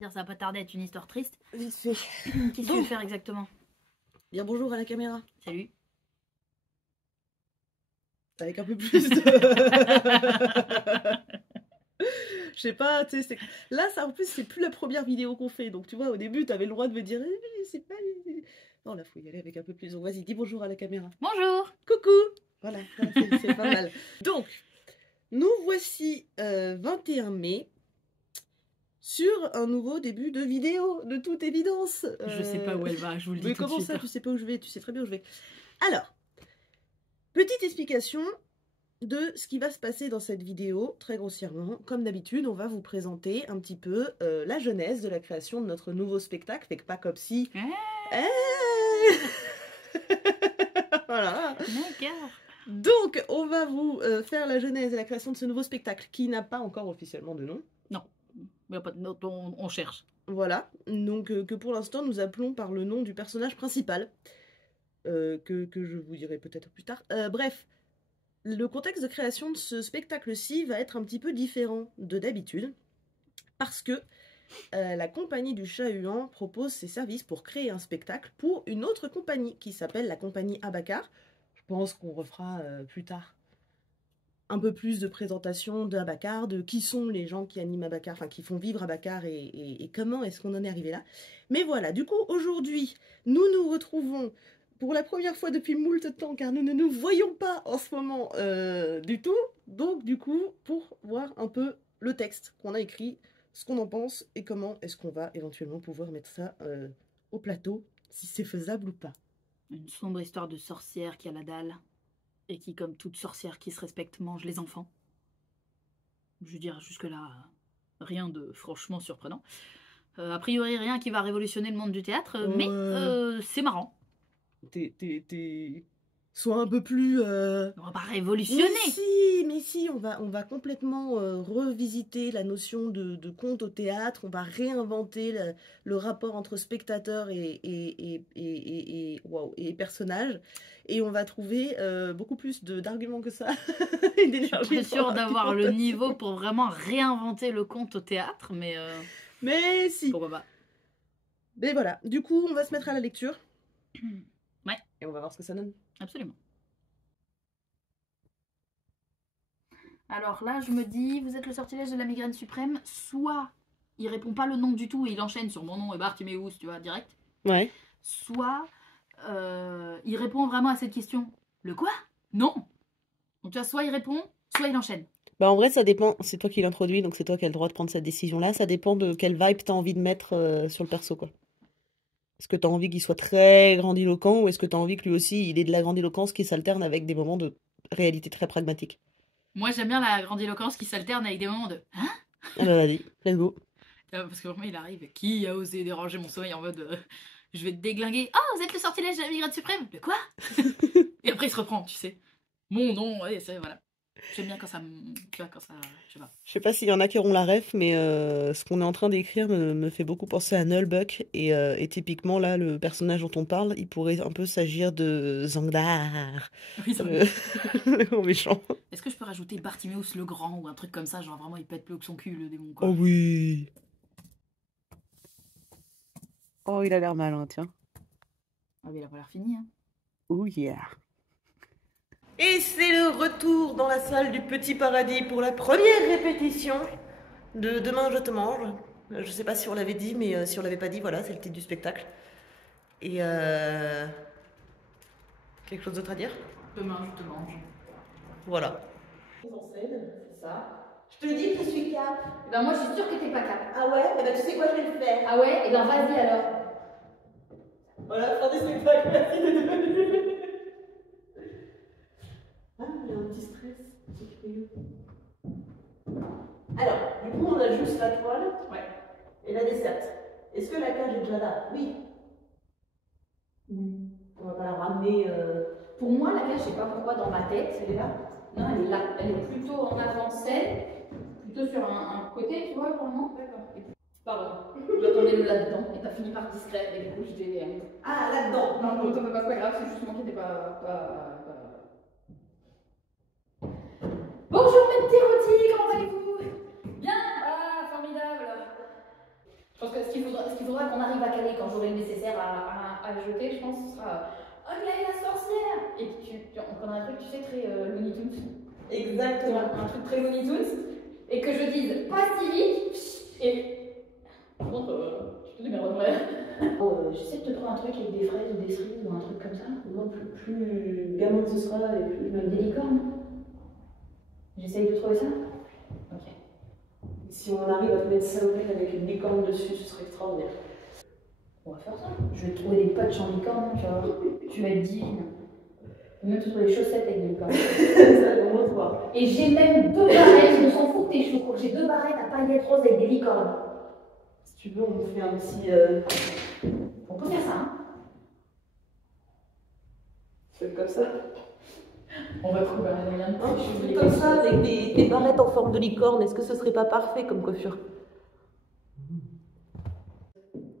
Ça va pas tarder à être une histoire triste. Vite fait. Qu'est-ce que tu veux faire exactement? Bien bonjour à la caméra. Salut. Avec un peu plus de... Je sais pas, tu sais, là, ça en plus, c'est plus la première vidéo qu'on fait. Donc, tu vois, au début, t'avais le droit de me dire, c'est pas... Non, là, faut y aller avec un peu plus. Donc, vas-y, dis bonjour à la caméra. Bonjour. Coucou. Voilà, c'est pas mal. Donc, nous voici 21 mai sur un nouveau début de vidéo, de toute évidence. Je sais pas où elle va, je vous le dis Mais tout de comment suite. ça, tu sais pas où je vais? Tu sais très bien où je vais. Alors, petite explication de ce qui va se passer dans cette vidéo, très grossièrement. Comme d'habitude, on va vous présenter un petit peu la genèse de la création de notre nouveau spectacle, fait que pas comme si... Voilà. D'accord. Donc, on va vous faire la genèse et la création de ce nouveau spectacle, qui n'a pas encore officiellement de nom. Non, mais pas de note, on cherche. Voilà, donc que pour l'instant, nous appelons par le nom du personnage principal, que je vous dirai peut-être plus tard. Bref, le contexte de création de ce spectacle-ci va être un petit peu différent de d'habitude, parce que la compagnie du Chat-Huant propose ses services pour créer un spectacle pour une autre compagnie qui s'appelle la compagnie Abacar. Je pense qu'on refera plus tard un peu plus de présentation d'Abacar, de qui sont les gens qui animent Abacar, enfin qui font vivre Abacar et comment est-ce qu'on en est arrivé là. Mais voilà, du coup, aujourd'hui, nous nous retrouvons pour la première fois depuis moult temps, car nous ne nous voyons pas en ce moment du tout. Donc, du coup, pour voir un peu le texte qu'on a écrit, ce qu'on en pense et comment est-ce qu'on va éventuellement pouvoir mettre ça au plateau, si c'est faisable ou pas. Une sombre histoire de sorcière qui a la dalle et qui, comme toute sorcière qui se respecte, mange les enfants. Je veux dire, jusque-là, rien de franchement surprenant. A priori, rien qui va révolutionner le monde du théâtre, mais c'est marrant. Sois un peu plus... On va pas révolutionner. Mais si, on va complètement revisiter la notion de conte au théâtre, on va réinventer le rapport entre spectateur et personnage, et on va trouver beaucoup plus d'éarguments que ça. Je suis pas sûre d'avoir le niveau pour vraiment réinventer le conte au théâtre, mais... Mais si. Pourquoi pas. Mais voilà, du coup, on va se mettre à la lecture. Ouais. Et on va voir ce que ça donne. Absolument. Alors là, je me dis, vous êtes le sortilège de la migraine suprême, soit il répond pas le nom du tout et il enchaîne sur mon nom et Bartiméus, tu vois, direct. Ouais. Soit il répond vraiment à cette question. Le quoi? Non. Donc tu vois, soit il répond, soit il enchaîne. Bah en vrai, ça dépend. C'est toi qui l'introduis, donc c'est toi qui as le droit de prendre cette décision-là. Ça dépend de quelle vibe t'as envie de mettre sur le perso, quoi. Est-ce que t'as envie qu'il soit très grandiloquent ou est-ce que t'as envie que lui aussi, il ait de la grandiloquence qui s'alterne avec des moments de réalité très pragmatique? Moi, j'aime bien la grandiloquence qui s'alterne avec des moments de « Hein ?» Ah bah vas-y, let's go. Parce que vraiment, il arrive. Qui a osé déranger mon sommeil en mode je vais te déglinguer. Oh, vous êtes le sortilège de la migraine suprême. De quoi? Et après, il se reprend, tu sais. Mon nom, ouais, c'est voilà. J'aime bien quand ça, tu vois, quand ça, je sais pas. Je sais pas s'il y en a qui auront la ref, mais ce qu'on est en train d'écrire me fait beaucoup penser à Nullbuck. Et typiquement, là, le personnage dont on parle, il pourrait un peu s'agir de Zangdar. Oui, ça le gros méchant. Est-ce que je peux rajouter Bartiméus le Grand ou un truc comme ça? Genre vraiment, il pète plus haut que son cul, le démon, quoi. Oh oui. Oh, il a l'air malin, tiens. Ah, mais il a pas l'air fini, hein. Oh yeah. Et c'est le retour dans la salle du Petit Paradis pour la première répétition de Demain je te mange. Je sais pas si on l'avait dit, mais si on l'avait pas dit, voilà, c'est le titre du spectacle. Et quelque chose d'autre à dire? Demain, je te mange. Voilà. En scène, c'est ça. Je te dis que je suis cap. Eh ben moi, je suis sûre que t'es pas cap. Ah ouais? Eh ben tu sais quoi, je vais le faire. Ah ouais? Et ben vas-y alors. Voilà, fin du spectacle, merci de venir. Ah, il y a un petit stress, c'est curieux. Alors, du coup, on a juste la toile et la desserte. Est-ce que la cage est déjà là? Oui. On va pas la ramener. Pour moi, la cage, je sais pas pourquoi, dans ma tête, elle est là. Non, elle est là. Elle est plutôt en avant-scène, plutôt sur un côté, tu vois, vraiment. D'accord. Pardon, j'attendais le là-dedans et t'as fini par discret et du coup je t'ai. Ah, là-dedans. Non, t'en fais pas, c'est pas grave, c'est juste moi qui n'étais pas. Bonjour mes petits rôtis, comment allez-vous? Bien. Ah, formidable. Je pense ce qu'il faudra qu'on arrive à caler quand j'aurai le nécessaire à jeter, je pense, ce sera Aglaé la sorcière. Et qu'on a un truc, tu sais, très Looney Tunes. Exactement. Un truc très Looney Tunes. Et que je dise pas si vite. Et. Par contre, je te démerderai. J'essaie de te trouver un truc avec des fraises ou des cerises ou un truc comme ça. Moi, plus gamin ce sera et plus je Avec des licornes. J'essaye de trouver ça. Ok. Si on arrive à te mettre ça au fait avec une licorne dessus, ce serait extraordinaire. On va faire ça. Je vais te trouver des patchs en licorne, tu vas voir. Tu vas être divine. Je vais même te trouver des chaussettes avec des licornes. Ça, on va voir. Et j'ai même 2 barrettes, je me s'en fout de tes cheveux. J'ai 2 barrettes à paillettes roses avec des licornes. Si tu veux, on fait un petit. On peut faire ça, hein. Truc comme ça. On va trouver un moyen de truc comme ça, avec des barrettes en forme de licorne, est-ce que ce serait pas parfait comme coiffure?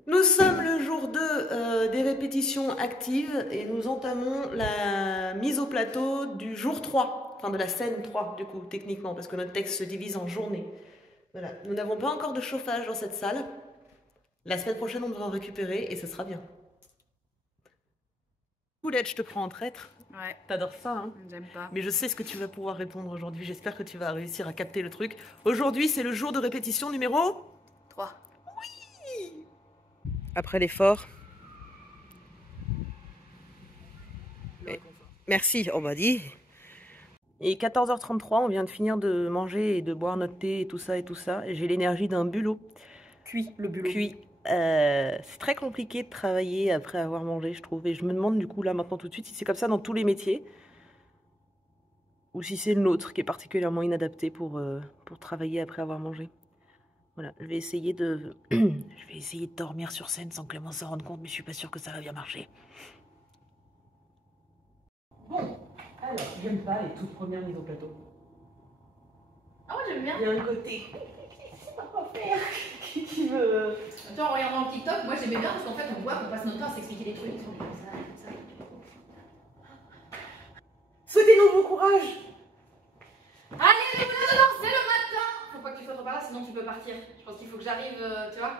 Nous sommes le jour 2 des répétitions actives et nous entamons la mise au plateau du jour 3, enfin de la scène 3 du coup, techniquement, parce que notre texte se divise en journées. Voilà, nous n'avons pas encore de chauffage dans cette salle. La semaine prochaine, on devra en récupérer et ce sera bien. Poulette, je te prends en traître. Ouais. T'adores ça, hein? J'aime pas. Mais je sais ce que tu vas pouvoir répondre aujourd'hui. J'espère que tu vas réussir à capter le truc. Aujourd'hui, c'est le jour de répétition numéro 3. Oui! Après l'effort. Merci, on m'a dit. Et 14h33, on vient de finir de manger et de boire notre thé et tout ça et tout ça. J'ai l'énergie d'un bulot. Cuit, le bulot. Cuit. C'est très compliqué de travailler après avoir mangé, je trouve. Et je me demande du coup là maintenant tout de suite si c'est comme ça dans tous les métiers ou si c'est le nôtre qui est particulièrement inadapté pour travailler après avoir mangé. Voilà, je vais essayer de dormir sur scène sans que Clémence s'en rende compte, mais je suis pas sûre que ça va bien marcher. Bon, alors j'aime pas les toutes premières mises au plateau. Ah ouais, j'aime bien. Il y a un côté. C'est pas quoi faire. Qui veut. Attends, en regardant le TikTok, moi j'aimais bien parce qu'en fait on voit qu'on passe notre temps à s'expliquer des trucs. Ça. Souhaitez-nous bon courage. Allez, les boulons, c'est le matin. Faut pas que tu sois trop par là, sinon tu peux partir. Je pense qu'il faut que j'arrive, tu vois.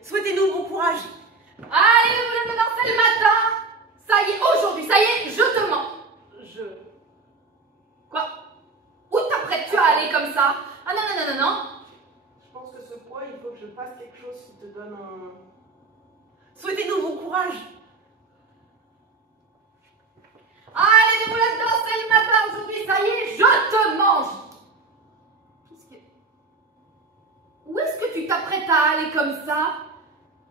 Souhaitez-nous bon courage. Allez, les boulons, c'est le matin. Ça y est, aujourd'hui, ça y est, je te mens. Quoi? Où t'apprêtes-tu à aller comme ça? Ah non, non, non, non, non. Je pense que ce poids, il faut que je fasse quelque chose qui te donne un... Souhaitez-nous bon courage. Allez, les boulettes, c'est le matin, aujourd'hui, ça y est, je te mange. Où est-ce que tu t'apprêtes à aller comme ça?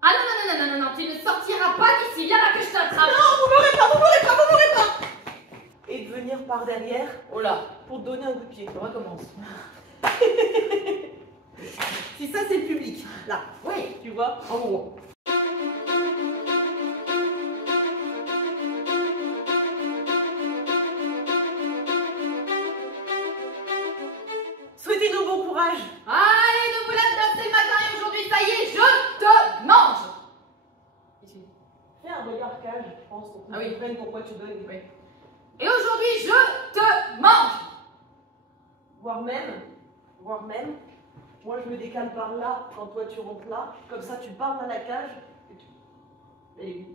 Ah non, non, non, non, non, non, tu ne sortiras pas d'ici, viens là que je t'attrape. Non, vous m'aurez pas, vous m'aurez pas, vous m'aurez pas. Et de venir par derrière, Oh là, pour te donner un coup de pied. on recommence. Si ça, c'est le public, là. Oui. Tu vois, en gros. Souhaitez-nous bon courage. Allez, nous boulettes, c'est le matin et aujourd'hui, ça y est, je te mange. Fais un regard cage, je pense, pour que Ah oui. tu comprennes pourquoi tu donnes. Oui. Et aujourd'hui, je te mange. Voire même, moi je me décale par là quand toi tu rentres là, comme ça tu parles à la cage et tu... Et...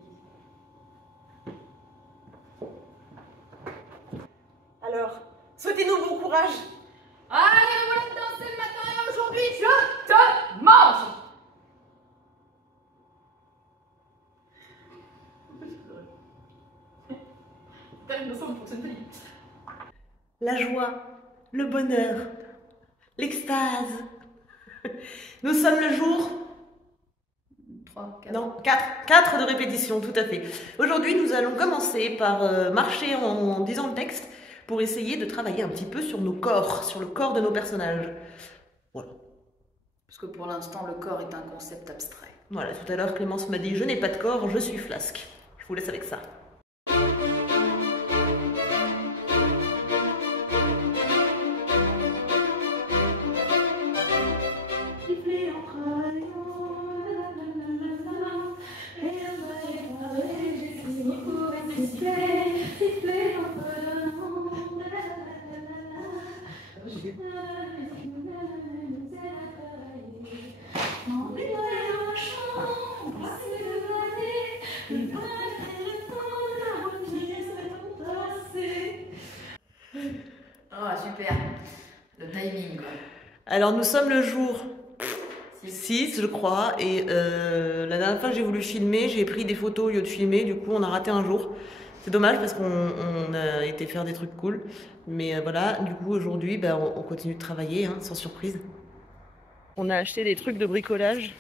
Alors, souhaitez-nous bon courage. Allez, nous boulettes, c'est le matin et aujourd'hui, je te mange. La joie, le bonheur, l'extase. Nous sommes le jour 3, 4. Non, 4 de répétition, tout à fait. Aujourd'hui, nous allons commencer par marcher en disant le texte pour essayer de travailler un petit peu sur nos corps, sur le corps de nos personnages. Voilà. Parce que pour l'instant, le corps est un concept abstrait. Voilà, tout à l'heure, Clémence m'a dit « Je n'ai pas de corps, je suis flasque ». Je vous laisse avec ça. Alors nous sommes le jour 6 je crois, et la dernière fois que j'ai voulu filmer, j'ai pris des photos au lieu de filmer, du coup on a raté un jour. C'est dommage parce qu'on a été faire des trucs cool, mais voilà, du coup aujourd'hui ben, on continue de travailler, hein, sans surprise. On a acheté des trucs de bricolage,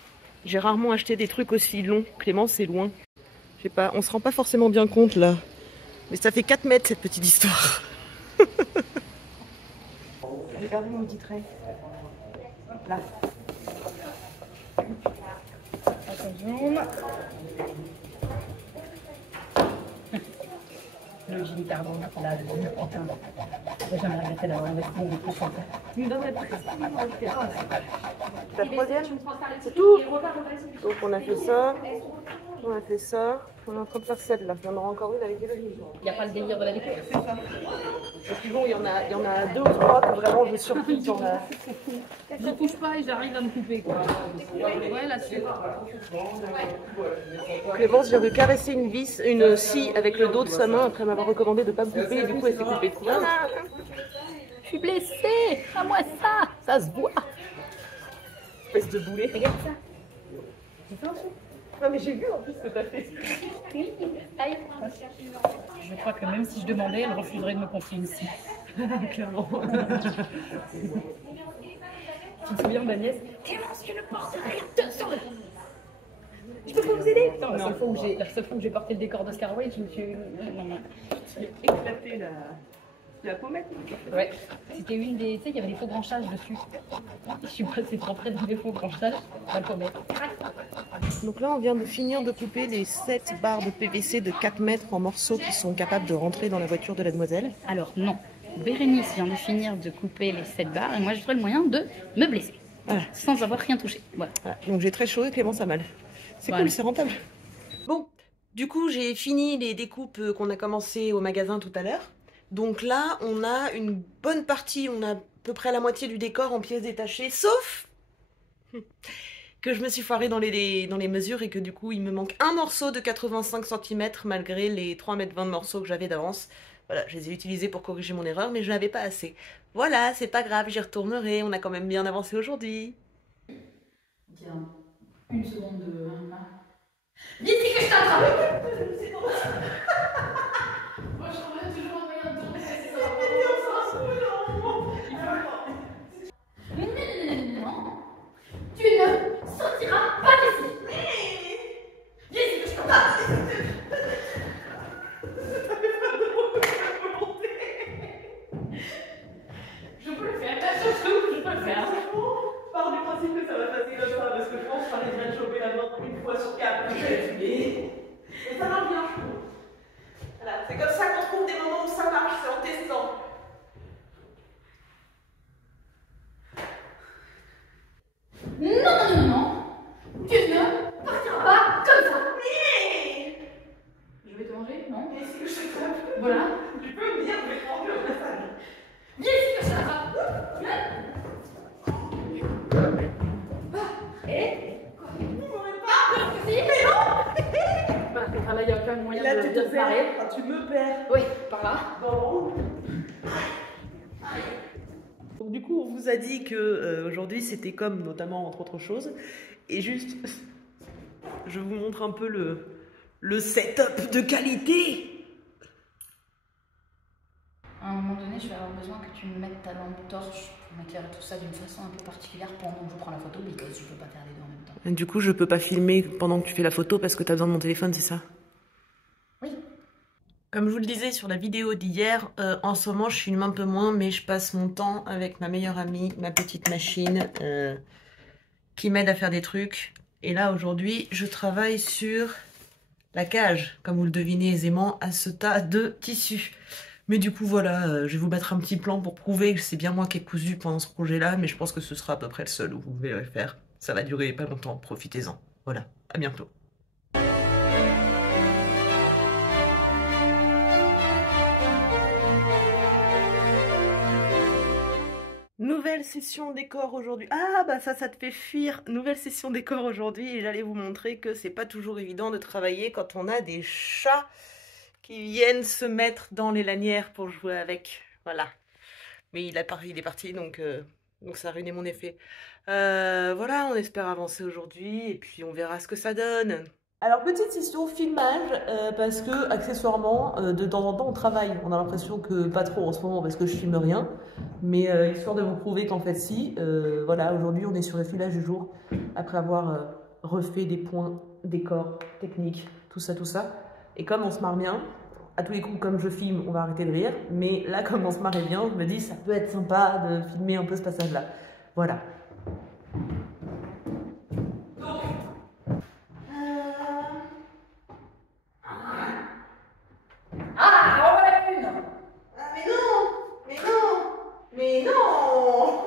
j'ai rarement acheté des trucs aussi longs. Clément, c'est loin. Je sais pas, on se rend pas forcément bien compte là, mais ça fait 4 mètres cette petite histoire. Regardez mon petit trait. Là. Le Gilles Cardon, là, j'aimerais arrêter d'avoir investi dans des trucs comme ça. Tu me donnerais pas ça. La troisième, c'est tout. Donc on a fait ça, on a fait ça, on est en train de faire celle-là. Il y en aura encore une avec Héloïse. Il n'y a pas le délire de la découverte. C'est ça. Et puis bon, il y en a 2 ou 3 que vraiment je suis surprise dans la... Je touche pas et j'arrive à me couper, quoi. Ouais, là-dessus. Clémence vient de caresser une scie avec le dos de sa main après m'avoir recommandé de ne pas me couper et du coup elle s'est coupée. Je suis blessée. À moi ça. Ça se voit. Espèce de boulet. Regarde ça. Non mais j'ai vu en plus ce que t'as fait. Je crois que même si je demandais, elle refuserait de me confier une scie. Clairement. Tu te souviens d'Agnès? Clémence, tu ne portes rien de sol. Je peux pas vous aider? Non, la seule fois où j'ai porté le décor d'Oscar Wilde, je me suis... Tu as éclaté la pommette. Ouais, c'était une des... Tu sais, il y avait des faux branchages dessus. Je suis passée trop près dans les faux branchages, la pommette. Donc là, on vient de finir de couper les 7 barres de PVC de 4 mètres en morceaux qui sont capables de rentrer dans la voiture de la demoiselle. Alors non, Bérénice vient de finir de couper les 7 barres et moi je ferai le moyen de me blesser. Voilà. Sans avoir rien touché. Voilà. Voilà. Donc j'ai très chaud et Clémence a mal. C'est Voilà. cool, c'est rentable. Bon, du coup j'ai fini les découpes qu'on a commencé au magasin tout à l'heure. Donc là, on a une bonne partie, on a à peu près la moitié du décor en pièces détachées, sauf que je me suis foirée dans les mesures et que du coup il me manque un morceau de 85 cm malgré les 3,20 m de morceaux que j'avais d'avance. Voilà, je les ai utilisés pour corriger mon erreur, mais je n'avais pas assez. Voilà, c'est pas grave, j'y retournerai, on a quand même bien avancé aujourd'hui. Tiens, une seconde de... Dis que je t'attrape. Moi je trouve toujours un moyen de tourner, c'est ça. Non, tu ne sortiras pas d'ici. Dis que je t'attrape. Je peux le faire, je peux le faire. Je pars du principe que ça va passer comme ça, parce que je pense que j'arriverai à choper la main une fois sur 4. Et ça marche bien, je trouve. Voilà, c'est comme ça qu'on trouve des moments où ça marche, c'est en testant. Non, tu ne partiras pas comme ça. Je vais te manger, non? Mais c'est que je t'attrape. Voilà. Tu peux me dire, je vais prendre le passage. Viens ici que je t'attrape. Là, il n'y a aucun moyen Là, de tu bien te se barrer. perds, tu me perds. Oui, par là. Bon. Donc, du coup, on vous a dit que aujourd'hui c'était comme, notamment entre autres choses. Et juste, je vous montre un peu le setup de qualité. À un moment donné, je vais avoir besoin que tu me mettes ta lampe torche pour m'éclairer tout ça d'une façon un peu particulière pendant que je prends la photo, parce que je peux pas faire les deux en même temps. Du coup, je peux pas filmer pendant que tu fais la photo parce que tu as besoin de mon téléphone, c'est ça? Oui. Comme je vous le disais sur la vidéo d'hier, en ce moment je filme un peu moins, mais je passe mon temps avec ma meilleure amie, ma petite machine qui m'aide à faire des trucs. Et là aujourd'hui, je travaille sur la cage, comme vous le devinez aisément, à ce tas de tissus. Mais du coup voilà, je vais vous mettre un petit plan pour prouver que c'est bien moi qui ai cousu pendant ce projet-là, mais je pense que ce sera à peu près le seul où vous verrez faire. Ça va durer pas longtemps, profitez-en. Voilà, à bientôt. Nouvelle session décor aujourd'hui. Ah bah ça te fait fuir. Nouvelle session décor aujourd'hui et j'allais vous montrer que c'est pas toujours évident de travailler quand on a des chats qui viennent se mettre dans les lanières pour jouer avec. Voilà. Mais il est parti donc Donc ça a ruiné mon effet. Voilà, on espère avancer aujourd'hui et puis on verra ce que ça donne. Alors, petite session filmage, parce que, accessoirement, de temps en temps, on travaille. On a l'impression que pas trop en ce moment, parce que je filme rien. Mais histoire de vous prouver qu'en fait, si, voilà, aujourd'hui, on est sur le filage du jour, après avoir refait des points, décors, techniques, tout ça, tout ça. Et comme on se marre bien, à tous les coups, comme je filme, on va arrêter de rire. Mais là, comme on se marrait bien, je me dis, ça peut être sympa de filmer un peu ce passage-là. Voilà. Mais non!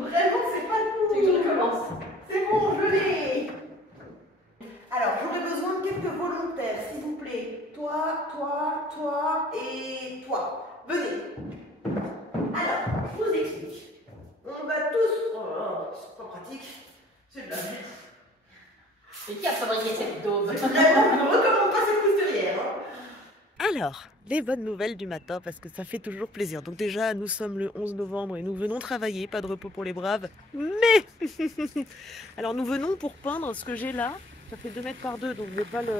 Vraiment, c'est pas tout! Tu veux que je recommence? C'est bon, je l'ai! Alors, j'aurais besoin de quelques volontaires, s'il vous plaît. Toi, toi, toi et toi. Venez. Alors, je vous explique. On va tous... Oh là là, c'est pas pratique. C'est de la merde. Et qui a fabriqué cette daube? Vraiment, je ne recommande pas cette couturière. Alors, les bonnes nouvelles du matin, parce que ça fait toujours plaisir. Donc déjà, nous sommes le 11 novembre et nous venons travailler, pas de repos pour les braves. Mais alors nous venons pour peindre ce que j'ai là. Ça fait 2 mètres par 2, donc je ne vais pas le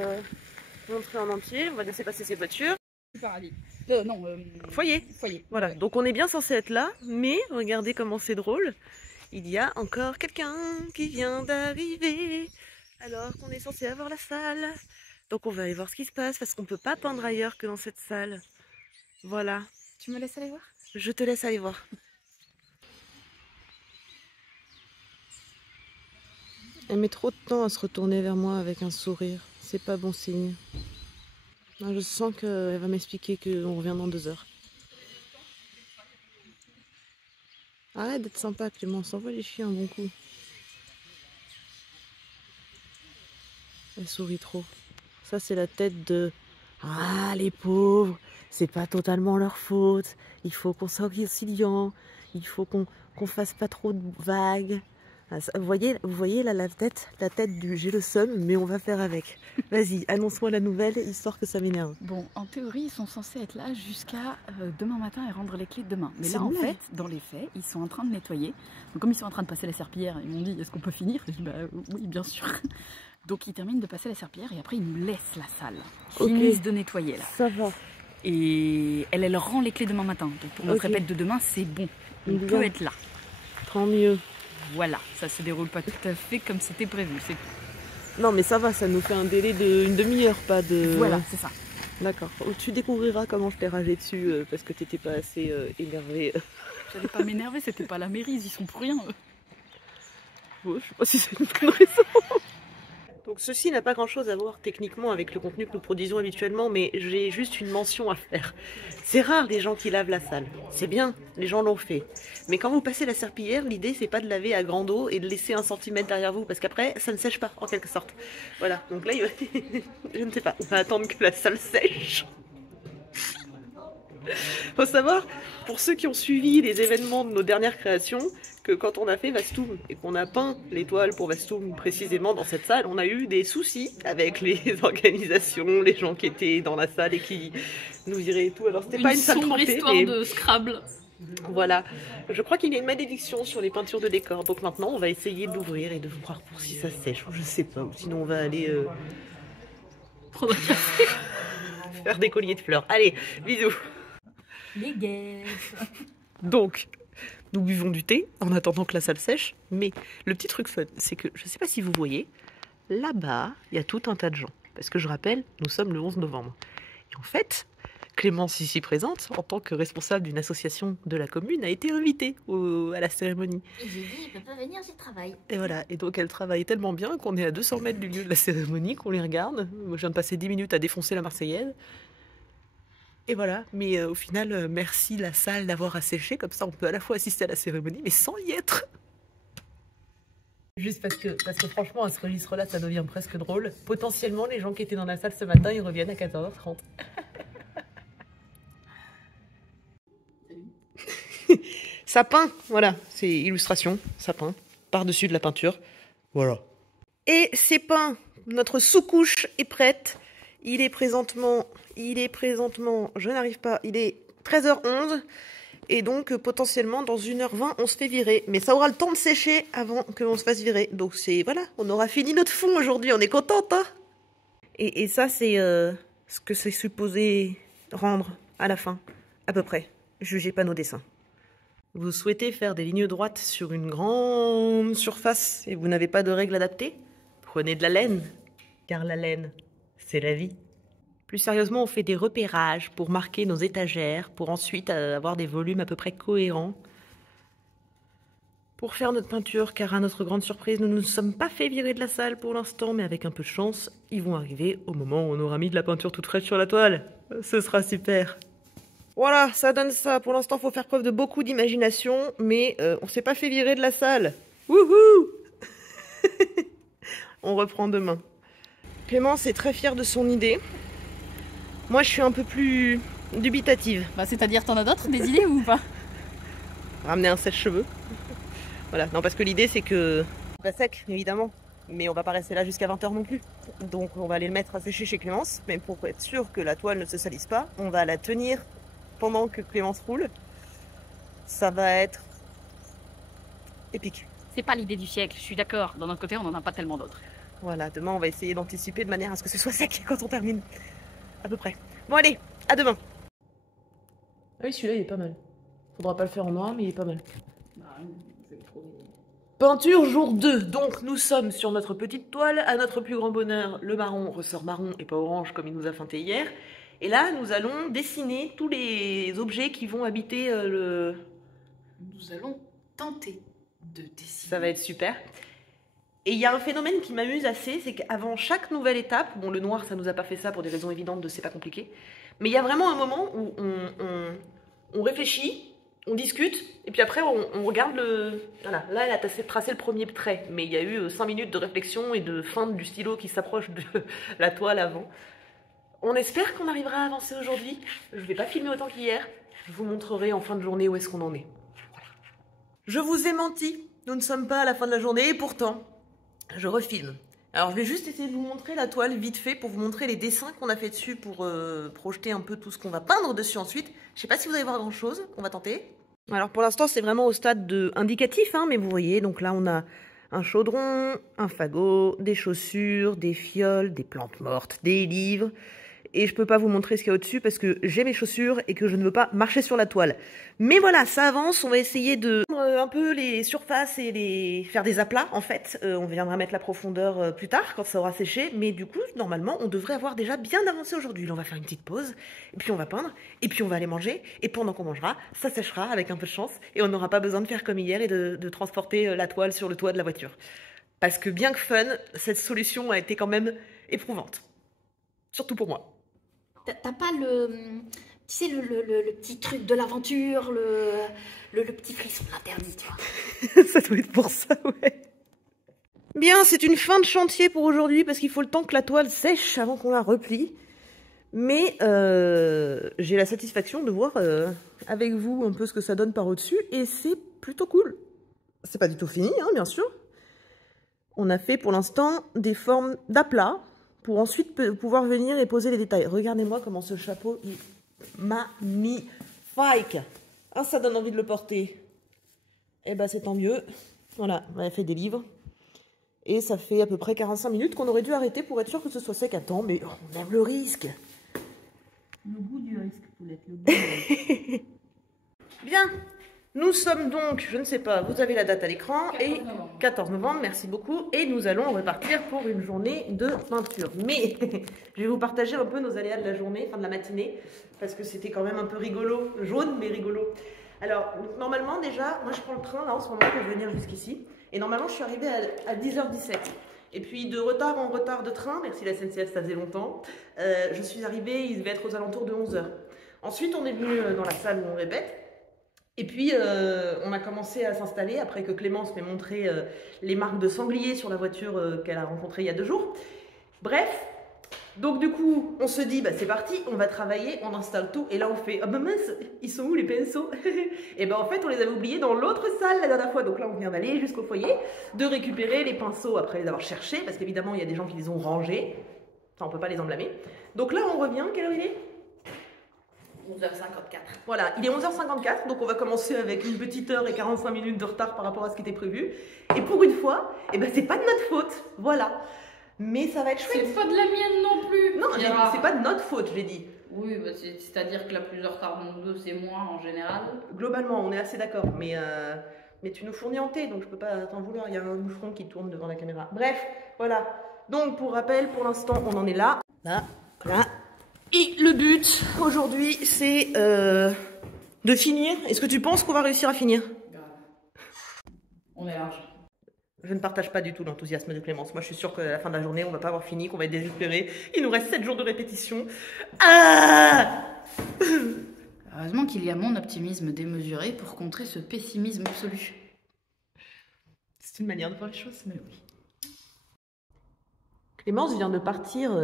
montrer en entier. On va laisser passer ces voitures. Paradis. Non, Foyer. foyer. Voilà, Ouais. donc on est bien censé être là, mais regardez comment c'est drôle. Il y a encore quelqu'un qui vient d'arriver, alors qu'on est censé avoir la salle. Donc on va aller voir ce qui se passe, parce qu'on ne peut pas peindre ailleurs que dans cette salle. Voilà, Tu me laisses aller voir? je te laisse aller voir. Elle met trop de temps à se retourner vers moi avec un sourire. C'est pas bon signe. Non, je sens qu'elle va m'expliquer qu'on revient dans 2 heures. Arrête d'être sympa, Clément, s'envoie les chiens un bon coup. Elle sourit trop. Ça, c'est la tête de... Ah, les pauvres, c'est pas totalement leur faute. Il faut qu'on soit conciliant. Il faut qu'on fasse pas trop de vagues. Ah, vous voyez là la tête du j'ai le seum, mais on va faire avec. Vas-y, annonce-moi la nouvelle, histoire que ça m'énerve. Bon, en théorie, ils sont censés être là jusqu'à demain matin et rendre les clés demain. Mais C'est là, en bon. fait, dans les faits, ils sont en train de nettoyer. Donc, comme ils sont en train de passer la serpillière, ils m'ont dit, est-ce qu'on peut finir? J'ai dit, bah oui, bien sûr. Donc, ils terminent de passer la serpillière et après, ils nous laissent la salle. Ils finissent de nettoyer, là. Ça va. Et elle rend les clés demain matin. Donc, pour notre répète de demain, c'est bon. On Bien. peut être là. Tant mieux. Voilà, ça se déroule pas tout à fait comme c'était prévu. C'est tout. Non, mais ça va, ça nous fait un délai d'une demi-heure, pas de... Voilà, c'est ça. D'accord. Tu découvriras comment je t'ai ragé dessus parce que t'étais pas assez énervé. J'allais pas m'énerver, c'était pas la mairie, ils y sont pour rien. Je sais pas si c'est une bonne raison. Donc ceci n'a pas grand chose à voir techniquement avec le contenu que nous produisons habituellement, mais j'ai juste une mention à faire. C'est rare les gens qui lavent la salle. C'est bien, les gens l'ont fait. Mais quand vous passez la serpillière, l'idée c'est pas de laver à grande eau et de laisser 1 centimètre derrière vous, parce qu'après ça ne sèche pas en quelque sorte. Voilà, donc là je ne sais pas, on va attendre que la salle sèche. Faut savoir, pour ceux qui ont suivi les événements de nos dernières créations, que quand on a fait Vastoum et qu'on a peint l'étoile pour Vastoum précisément dans cette salle, on a eu des soucis avec les organisations, les gens qui étaient dans la salle et qui nous viraient et tout. Alors c'était pas une salle sombre trempée, histoire mais de Scrabble. voilà. Je crois qu'il y a une malédiction sur les peintures de décor. Donc maintenant, on va essayer de l'ouvrir et de voir pour si ça sèche ou je sais pas. Ou sinon, on va aller Prendre un café. faire des colliers de fleurs. Allez, bisous. Les guêpes. Donc, nous buvons du thé en attendant que la salle sèche. Mais le petit truc fun, c'est que, je ne sais pas si vous voyez, là-bas, il y a tout un tas de gens. Parce que je rappelle, nous sommes le 11 novembre. Et en fait, Clémence, ici présente, en tant que responsable d'une association de la commune, a été invitée à la cérémonie. Et j'ai dit, il peut pas venir, j'ai travail. Et voilà, et donc elle travaille tellement bien qu'on est à 200 mètres du lieu de la cérémonie, qu'on les regarde. Moi, je viens de passer 10 minutes à défoncer la Marseillaise. Et voilà, mais au final, merci la salle d'avoir asséché, comme ça on peut à la fois assister à la cérémonie, mais sans y être. Juste parce que franchement, à ce registre-là, ça devient presque drôle. Potentiellement, les gens qui étaient dans la salle ce matin, ils reviennent à 14h30. Sapin, voilà, c'est illustration, sapin, par-dessus de la peinture, voilà. Et c'est peint, notre sous-couche est prête, il est présentement, je n'arrive pas, il est 13h11, et donc potentiellement dans 1h20 on se fait virer. Mais ça aura le temps de sécher avant qu'on se fasse virer. Donc c'est voilà, on aura fini notre fond aujourd'hui, on est contente hein. Et ça c'est ce que c'est supposé rendre à la fin, à peu près. Jugez pas nos dessins. Vous souhaitez faire des lignes droites sur une grande surface et vous n'avez pas de règles adaptées? Prenez de la laine, car la laine, c'est la vie. Plus sérieusement, on fait des repérages pour marquer nos étagères, pour ensuite avoir des volumes à peu près cohérents. Pour faire notre peinture, car à notre grande surprise, nous ne nous sommes pas fait virer de la salle pour l'instant, mais avec un peu de chance, ils vont arriver au moment où on aura mis de la peinture toute fraîche sur la toile. Ce sera super. Voilà, ça donne ça. Pour l'instant, il faut faire preuve de beaucoup d'imagination, mais on s'est pas fait virer de la salle. Wouhou. On reprend demain. Clémence est très fière de son idée. Moi, je suis un peu plus dubitative. Bah, c'est-à-dire, t'en as d'autres, des idées ou pas? Ramener un sèche-cheveux. Voilà, non, parce que l'idée, c'est que... On va sec, évidemment. Mais on va pas rester là jusqu'à 20h non plus. Donc, on va aller le mettre à sécher chez Clémence. Mais pour être sûr que la toile ne se salisse pas, on va la tenir pendant que Clémence roule. Ça va être épique. C'est pas l'idée du siècle, je suis d'accord. D'un autre côté, on en a pas tellement d'autres. Voilà, demain, on va essayer d'anticiper de manière à ce que ce soit sec quand on termine. À peu près. Bon, allez, à demain. Ah oui, celui-là, il est pas mal. Faudra pas le faire en noir, mais il est pas mal. Peinture jour 2. Donc, nous sommes sur notre petite toile. À notre plus grand bonheur, le marron ressort marron et pas orange comme il nous a feinté hier. Et là, nous allons dessiner tous les objets qui vont habiter le... Nous allons tenter de dessiner. Ça va être super. Et il y a un phénomène qui m'amuse assez, c'est qu'avant chaque nouvelle étape, bon le noir ça nous a pas fait ça pour des raisons évidentes de c'est pas compliqué, mais il y a vraiment un moment où on réfléchit, on discute, et puis après on regarde le... Voilà, là elle a tracé le premier trait, mais il y a eu 5 minutes de réflexion et de feinte du stylo qui s'approche de la toile avant. On espère qu'on arrivera à avancer aujourd'hui. Je vais pas filmer autant qu'hier, je vous montrerai en fin de journée où est-ce qu'on en est. Voilà. Je vous ai menti, nous ne sommes pas à la fin de la journée, et pourtant... Je refilme. Alors je vais juste essayer de vous montrer la toile vite fait pour vous montrer les dessins qu'on a fait dessus pour projeter un peu tout ce qu'on va peindre dessus ensuite. Je sais pas si vous allez voir grand chose, on va tenter. Alors pour l'instant c'est vraiment au stade de indicatif, hein, mais vous voyez, donc là on a un chaudron, un fagot, des chaussures, des fioles, des plantes mortes, des livres. Et je peux pas vous montrer ce qu'il y a au-dessus parce que j'ai mes chaussures et que je ne veux pas marcher sur la toile. Mais voilà, ça avance, on va essayer de un peu les surfaces et les faire des aplats en fait. On viendra mettre la profondeur plus tard quand ça aura séché, mais du coup, normalement, on devrait avoir déjà bien avancé aujourd'hui. Là, on va faire une petite pause, et puis on va peindre, et puis on va aller manger, et pendant qu'on mangera, ça séchera avec un peu de chance, et on n'aura pas besoin de faire comme hier et de transporter la toile sur le toit de la voiture. Parce que bien que fun, cette solution a été quand même éprouvante. Surtout pour moi. T'as pas le... Tu sais, le petit truc de l'aventure, le petit frisson interdit, tu vois. Ça doit être pour ça, ouais. Bien, c'est une fin de chantier pour aujourd'hui parce qu'il faut le temps que la toile sèche avant qu'on la replie. Mais j'ai la satisfaction de voir avec vous un peu ce que ça donne par au-dessus et c'est plutôt cool. C'est pas du tout fini, hein, bien sûr. On a fait pour l'instant des formes d'aplats pour ensuite pouvoir venir et poser les détails. Regardez-moi comment ce chapeau est magnifique. Ah, ça donne envie de le porter. Eh ben, c'est tant mieux. Voilà, on a fait des livres. Et ça fait à peu près 45 minutes qu'on aurait dû arrêter pour être sûr que ce soit sec à temps. Mais on aime le risque. Le goût du risque, Poulette, le goût du risque. Bien. Nous sommes donc, je ne sais pas, vous avez la date à l'écran, et 14 novembre, merci beaucoup, et nous allons repartir pour une journée de peinture. Mais je vais vous partager un peu nos aléas de la journée, enfin de la matinée, parce que c'était quand même un peu rigolo, jaune mais rigolo. Alors, normalement déjà, moi je prends le train là en ce moment pour venir jusqu'ici, et normalement je suis arrivée à 10h17. Et puis de retard en retard de train, merci la SNCF, ça faisait longtemps, je suis arrivée, il devait être aux alentours de 11h. Ensuite on est venu dans la salle où on répète, et puis, on a commencé à s'installer après que Clémence m'ait montré les marques de sanglier sur la voiture qu'elle a rencontrée il y a 2 jours. Bref, donc du coup, on se dit, bah, c'est parti, on va travailler, on installe tout. Et là, on fait, ah bah mince, ils sont où les pinceaux? Et ben en fait, on les avait oubliés dans l'autre salle la dernière fois. Donc là, on vient d'aller jusqu'au foyer, de récupérer les pinceaux après les avoir cherchés, parce qu'évidemment, il y a des gens qui les ont rangés. Enfin, on peut pas les en blâmer. Donc là, on revient, quelle heure il est? 11h54. Voilà, il est 11h54, donc on va commencer avec une petite heure et 45 minutes de retard par rapport à ce qui était prévu. Et pour une fois, eh ben c'est pas de notre faute, voilà. Mais ça va être chouette. C'est pas de la mienne non plus. Non, j'ai dit, c'est pas de notre faute, je l'ai dit. Oui, bah c'est-à-dire que la plus de retard de nous deux, c'est moi en général. Globalement, on est assez d'accord, mais tu nous fournis en thé, donc je peux pas t'en vouloir, il y a un moucheron qui tourne devant la caméra. Bref, voilà. Donc pour rappel, pour l'instant, on en est là. Là, là. Et le but, aujourd'hui, c'est de finir. Est-ce que tu penses qu'on va réussir à finir? On est large. Je ne partage pas du tout l'enthousiasme de Clémence. Moi, je suis sûre qu'à la fin de la journée, on va pas avoir fini, qu'on va être désespéré. Il nous reste 7 jours de répétition. Ah! Heureusement qu'il y a mon optimisme démesuré pour contrer ce pessimisme absolu. C'est une manière de voir les choses. Mais oui. Clémence vient de partir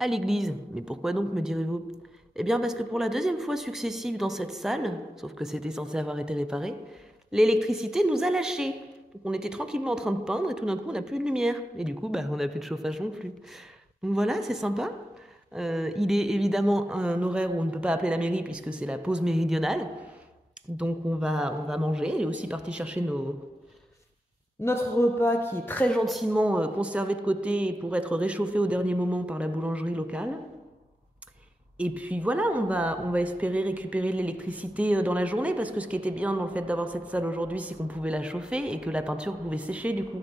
à l'église. Mais pourquoi donc, me direz-vous? Eh bien, parce que pour la deuxième fois successive dans cette salle, sauf que c'était censé avoir été réparé, l'électricité nous a lâchés. Donc on était tranquillement en train de peindre et tout d'un coup on n'a plus de lumière. Et du coup on n'a plus de chauffage non plus. Donc voilà, c'est sympa. Il est évidemment un horaire où on ne peut pas appeler la mairie puisque c'est la pause méridionale. Donc on va manger. Elle est aussi partie chercher notre repas qui est très gentiment conservé de côté pour être réchauffé au dernier moment par la boulangerie locale. Et puis voilà, on va espérer récupérer de l'électricité dans la journée, parce que ce qui était bien dans le fait d'avoir cette salle aujourd'hui, c'est qu'on pouvait la chauffer et que la peinture pouvait sécher du coup.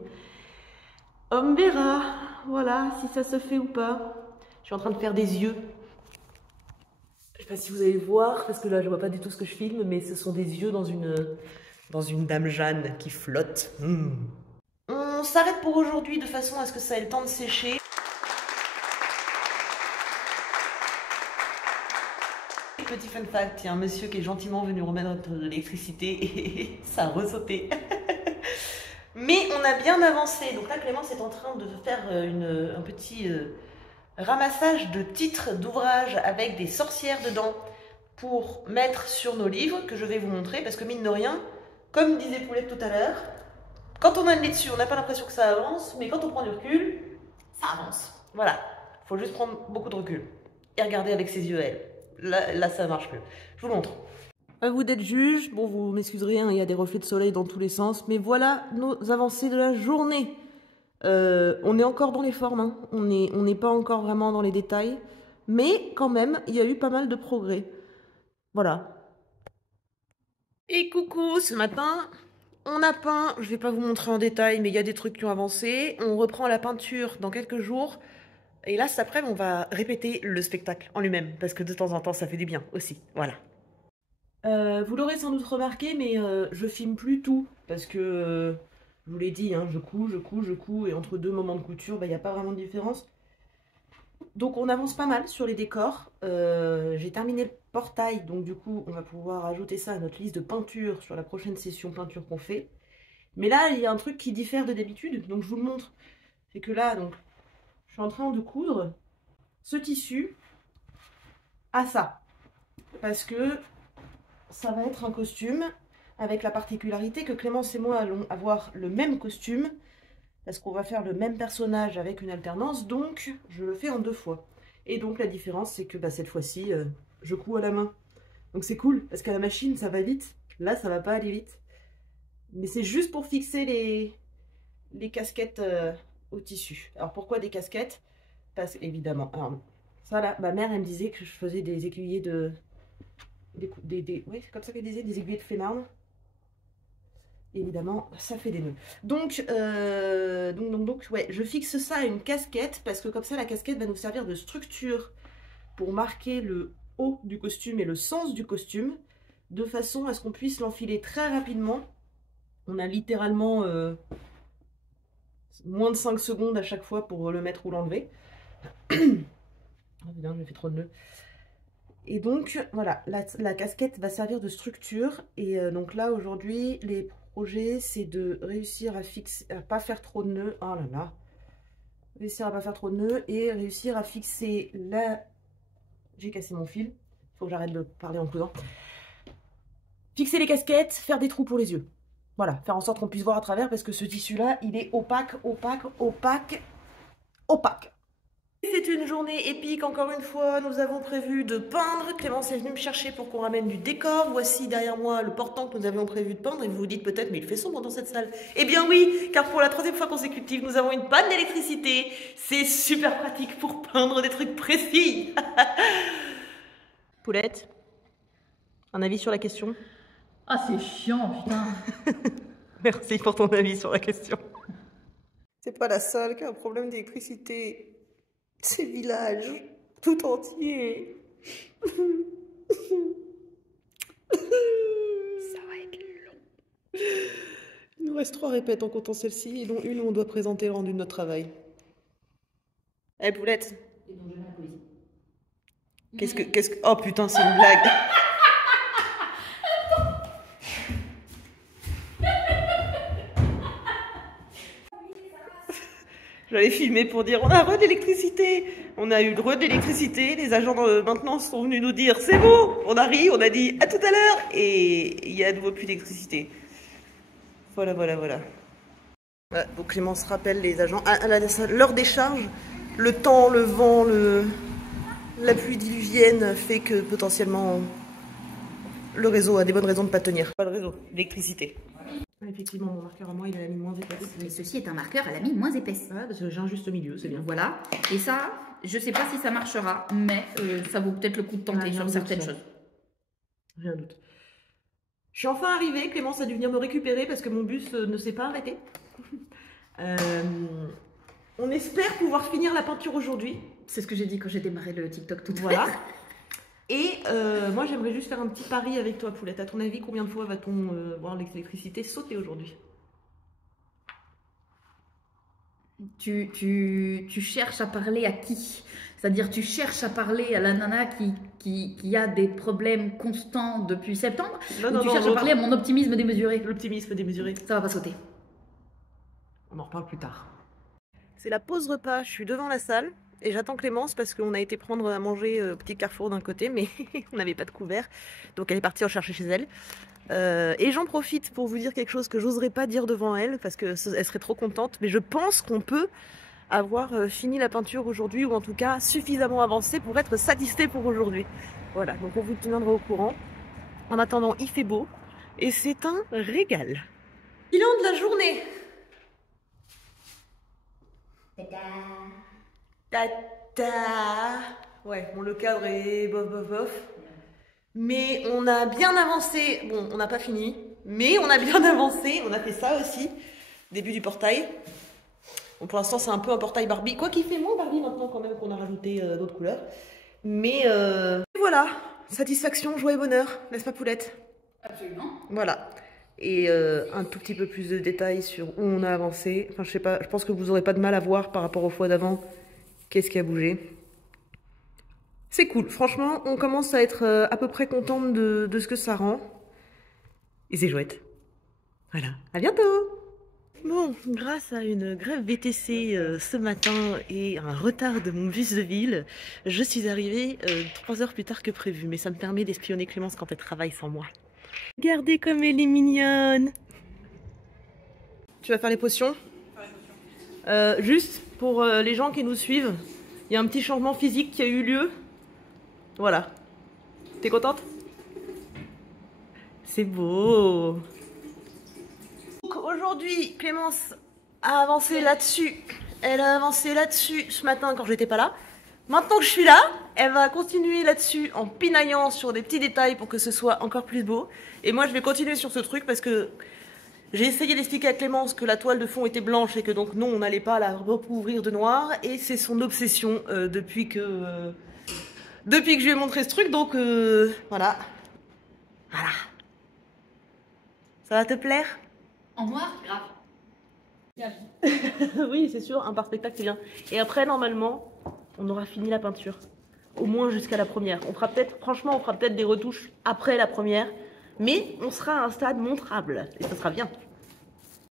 On verra, voilà, si ça se fait ou pas. Je suis en train de faire des yeux. Je sais pas si vous allez voir, parce que là je vois pas du tout ce que je filme, mais ce sont des yeux dans une dame Jeanne qui flotte. On s'arrête pour aujourd'hui de façon à ce que ça ait le temps de sécher. Petit fun fact, il y a un monsieur qui est gentiment venu remettre notre électricité et ça a ressauté. Mais on a bien avancé. Donc là, Clémence est en train de faire un petit ramassage de titres d'ouvrages avec des sorcières dedans pour mettre sur nos livres que je vais vous montrer. Parce que mine de rien, comme disait Poulette tout à l'heure, quand on a le nez dessus, on n'a pas l'impression que ça avance, mais quand on prend du recul, ça avance. Voilà, il faut juste prendre beaucoup de recul et regarder avec ses yeux à elle. Là, ça marche plus. Je vous montre. À vous d'être juge. Bon, vous m'excuserez, hein, il y a des reflets de soleil dans tous les sens. Mais voilà nos avancées de la journée. On est encore dans les formes. Hein. On n'est pas encore vraiment dans les détails. Mais quand même, il y a eu pas mal de progrès. Voilà. Et coucou, ce matin, on a peint. Je vais pas vous montrer en détail, mais il y a des trucs qui ont avancé. On reprend la peinture dans quelques jours. Et là, cet après-midi, on va répéter le spectacle en lui-même, parce que de temps en temps, ça fait du bien aussi. Voilà. Vous l'aurez sans doute remarqué, mais je filme plus tout, parce que, je vous l'ai dit, hein, je couds, et entre deux moments de couture, il n'y a pas vraiment de différence. Donc on avance pas mal sur les décors. J'ai terminé le portail, donc du coup, on va pouvoir ajouter ça à notre liste de peinture sur la prochaine session peinture qu'on fait. Mais là, il y a un truc qui diffère de d'habitude, donc je vous le montre. C'est que là, donc... je suis en train de coudre ce tissu à ça. Parce que ça va être un costume avec la particularité que Clémence et moi allons avoir le même costume. Parce qu'on va faire le même personnage avec une alternance. Donc, je le fais en 2 fois. Et donc, la différence, c'est que cette fois-ci, je couds à la main. Donc, c'est cool. Parce qu'à la machine, ça va vite. Là, ça va pas aller vite. Mais c'est juste pour fixer les casquettes... au tissu. Alors pourquoi des casquettes? Parce évidemment, alors ça là, ma mère elle me disait que je faisais des aiguillés de... oui, c'est comme ça qu'elle disait, des aiguillés de flémarne. Évidemment, ça fait des nœuds. Donc, ouais, je fixe ça à une casquette, parce que comme ça la casquette va nous servir de structure pour marquer le haut du costume et le sens du costume, de façon à ce qu'on puisse l'enfiler très rapidement. On a littéralement... moins de 5 secondes à chaque fois pour le mettre ou l'enlever. Oh putain, je me fais trop de nœuds. Et donc, voilà, la casquette va servir de structure. Et donc là, aujourd'hui, les projets, c'est de réussir à fixer, à pas faire trop de nœuds. Oh là là. Réussir à pas faire trop de nœuds et réussir à fixer la... J'ai cassé mon fil. Il faut que j'arrête de parler en prudent. Fixer les casquettes, faire des trous pour les yeux. Voilà, faire en sorte qu'on puisse voir à travers, parce que ce tissu-là, il est opaque, opaque, opaque, opaque. Et c'est C'est une journée épique, encore une fois. Nous avons prévu de peindre. Clémence est venue me chercher pour qu'on ramène du décor. Voici derrière moi le portant que nous avions prévu de peindre. Et vous vous dites peut-être, mais il fait sombre dans cette salle. Eh bien oui, car pour la 3e fois consécutive, nous avons une panne d'électricité. C'est super pratique pour peindre des trucs précis. Poulette, un avis sur la question? Ah, c'est chiant, putain. Merci pour ton avis sur la question. C'est pas la seule qui a un problème d'électricité. C'est le village tout entier. Ça va être long. Il nous reste 3 répètes en comptant celle-ci, et dont une où on doit présenter le rendu de notre travail. Eh, Poulette. Qu'est-ce que... Oh putain, c'est une blague. J'allais filmer pour dire on a re d'électricité. On a eu le re d'électricité. Les agents de maintenance sont venus nous dire c'est bon. On a ri, on a dit à tout à l'heure. Et il y a à nouveau plus d'électricité. Voilà. Voilà, donc Clémence rappelle les agents. Leur décharge, le temps, le vent, la pluie diluvienne fait que potentiellement le réseau a des bonnes raisons de ne pas tenir. Pas le réseau, l'électricité. Effectivement, mon marqueur à moi, il a la mine moins épaisse. Mais ceci est un marqueur à la mine moins épaisse. Ouais, parce que j'ai un juste milieu, c'est bien. Voilà. Et ça, je sais pas si ça marchera, mais ça vaut peut-être le coup de tenter sur certaines choses. J'ai un doute. Je suis enfin arrivée. Clémence a dû venir me récupérer parce que mon bus ne s'est pas arrêté. On espère pouvoir finir la peinture aujourd'hui. C'est ce que j'ai dit quand j'ai démarré le TikTok tout à l'heure. Et moi, j'aimerais juste faire un petit pari avec toi, Poulette. À ton avis, combien de fois va-t-on voir l'électricité sauter aujourd'hui? Tu cherches à parler à qui? C'est-à-dire, tu cherches à parler à la nana qui a des problèmes constants depuis septembre? Ou tu cherches à parler à mon optimisme démesuré? L'optimisme démesuré. Ça va pas sauter. On en reparle plus tard. C'est la pause repas. Je suis devant la salle. Et j'attends Clémence parce qu'on a été prendre à manger au petit carrefour d'un côté, mais on n'avait pas de couvert. Donc elle est partie en chercher chez elle. Et j'en profite pour vous dire quelque chose que j'oserais pas dire devant elle, parce qu'elle serait trop contente. Mais je pense qu'on peut avoir fini la peinture aujourd'hui, ou en tout cas suffisamment avancé pour être satisfait pour aujourd'hui. Voilà, donc on vous tiendra au courant. En attendant, il fait beau, et c'est un régal. Bilan de la journée. Ouais, bon, le cadre est bof. Mais on a bien avancé. Bon, on n'a pas fini, mais on a bien avancé. On a fait ça aussi. Début du portail. Bon, pour l'instant, c'est un peu un portail Barbie. Quoi qu'il fait moins Barbie maintenant, quand même, qu'on a rajouté d'autres couleurs. Mais voilà. Satisfaction, joie et bonheur. N'est-ce pas, Poulette? Absolument. Voilà. Et un tout petit peu plus de détails sur où on a avancé. Enfin, je sais pas, je pense que vous n'aurez pas de mal à voir par rapport aux fois d'avant qu'est-ce qui a bougé. C'est cool. Franchement, on commence à être à peu près contente de ce que ça rend. Et c'est chouette. Voilà. À bientôt! Bon, grâce à une grève VTC ce matin et un retard de mon bus de ville, je suis arrivée 3 heures plus tard que prévu. Mais ça me permet d'espionner Clémence quand elle travaille sans moi. Regardez comme elle est mignonne. Tu vas faire les potions? Juste pour les gens qui nous suivent, il y a un petit changement physique qui a eu lieu. Voilà. T'es contente? C'est beau. Aujourd'hui, Clémence a avancé là-dessus. Elle a avancé là-dessus ce matin quand j'étais pas là. Maintenant que je suis là, elle va continuer là-dessus en pinaillant sur des petits détails pour que ce soit encore plus beau. Et moi, je vais continuer sur ce truc parce que j'ai essayé d'expliquer à Clémence que la toile de fond était blanche et que donc non, on n'allait pas la recouvrir de noir. Et c'est son obsession depuis que je lui ai montré ce truc. Donc voilà. Voilà. Ça va te plaire? En noir? Grave. Oui, c'est sûr, un par spectacle, c'est bien. Et après, normalement, on aura fini la peinture. Au moins jusqu'à la première. On fera peut-être, franchement, on fera peut-être des retouches après la première. Mais on sera à un stade montrable. Et ça sera bien.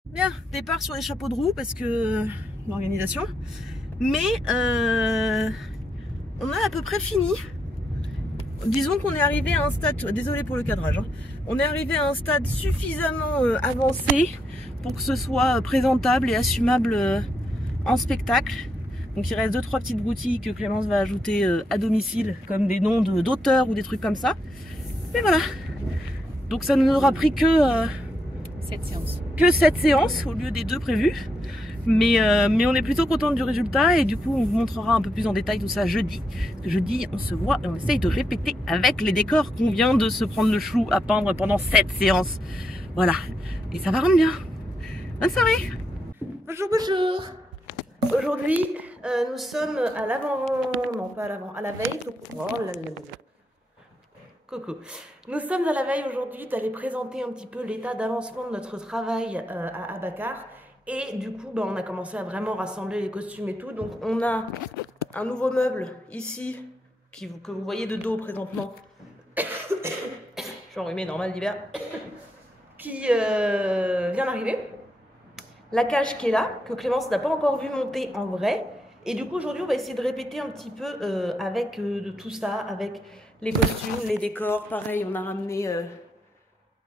Bien, départ sur les chapeaux de roue parce que l'organisation. Mais on a à peu près fini. Disons qu'on est arrivé à un stade, désolé pour le cadrage, hein. On est arrivé à un stade suffisamment avancé pour que ce soit présentable et assumable en spectacle. Donc il reste 2-3 petites broutilles que Clémence va ajouter à domicile, comme des noms d'auteurs ou des trucs comme ça. Mais voilà. Donc ça ne nous aura pris que 7 séances. Que 7 séances au lieu des 2 prévues. Mais on est plutôt contente du résultat et du coup on vous montrera un peu plus en détail tout ça jeudi. Parce que jeudi on se voit et on essaye de répéter avec les décors qu'on vient de se prendre le chou à peindre pendant 7 séances. Voilà. Et ça va rendre bien. Bonne soirée. Bonjour, bonjour. Aujourd'hui nous sommes à l'avant... Non pas à l'avant, à la veille. Oh là là là. Coucou. Nous sommes à la veille aujourd'hui d'aller présenter un petit peu l'état d'avancement de notre travail à Abacar. Et du coup, on a commencé à vraiment rassembler les costumes et tout. Donc on a un nouveau meuble ici, que vous voyez de dos présentement. Je suis enrhumée, normal d'hiver. Qui vient d'arriver. La cage qui est là, que Clémence n'a pas encore vu monter en vrai. Et du coup, aujourd'hui, on va essayer de répéter un petit peu avec de tout ça, avec les costumes, les décors. Pareil, on a ramené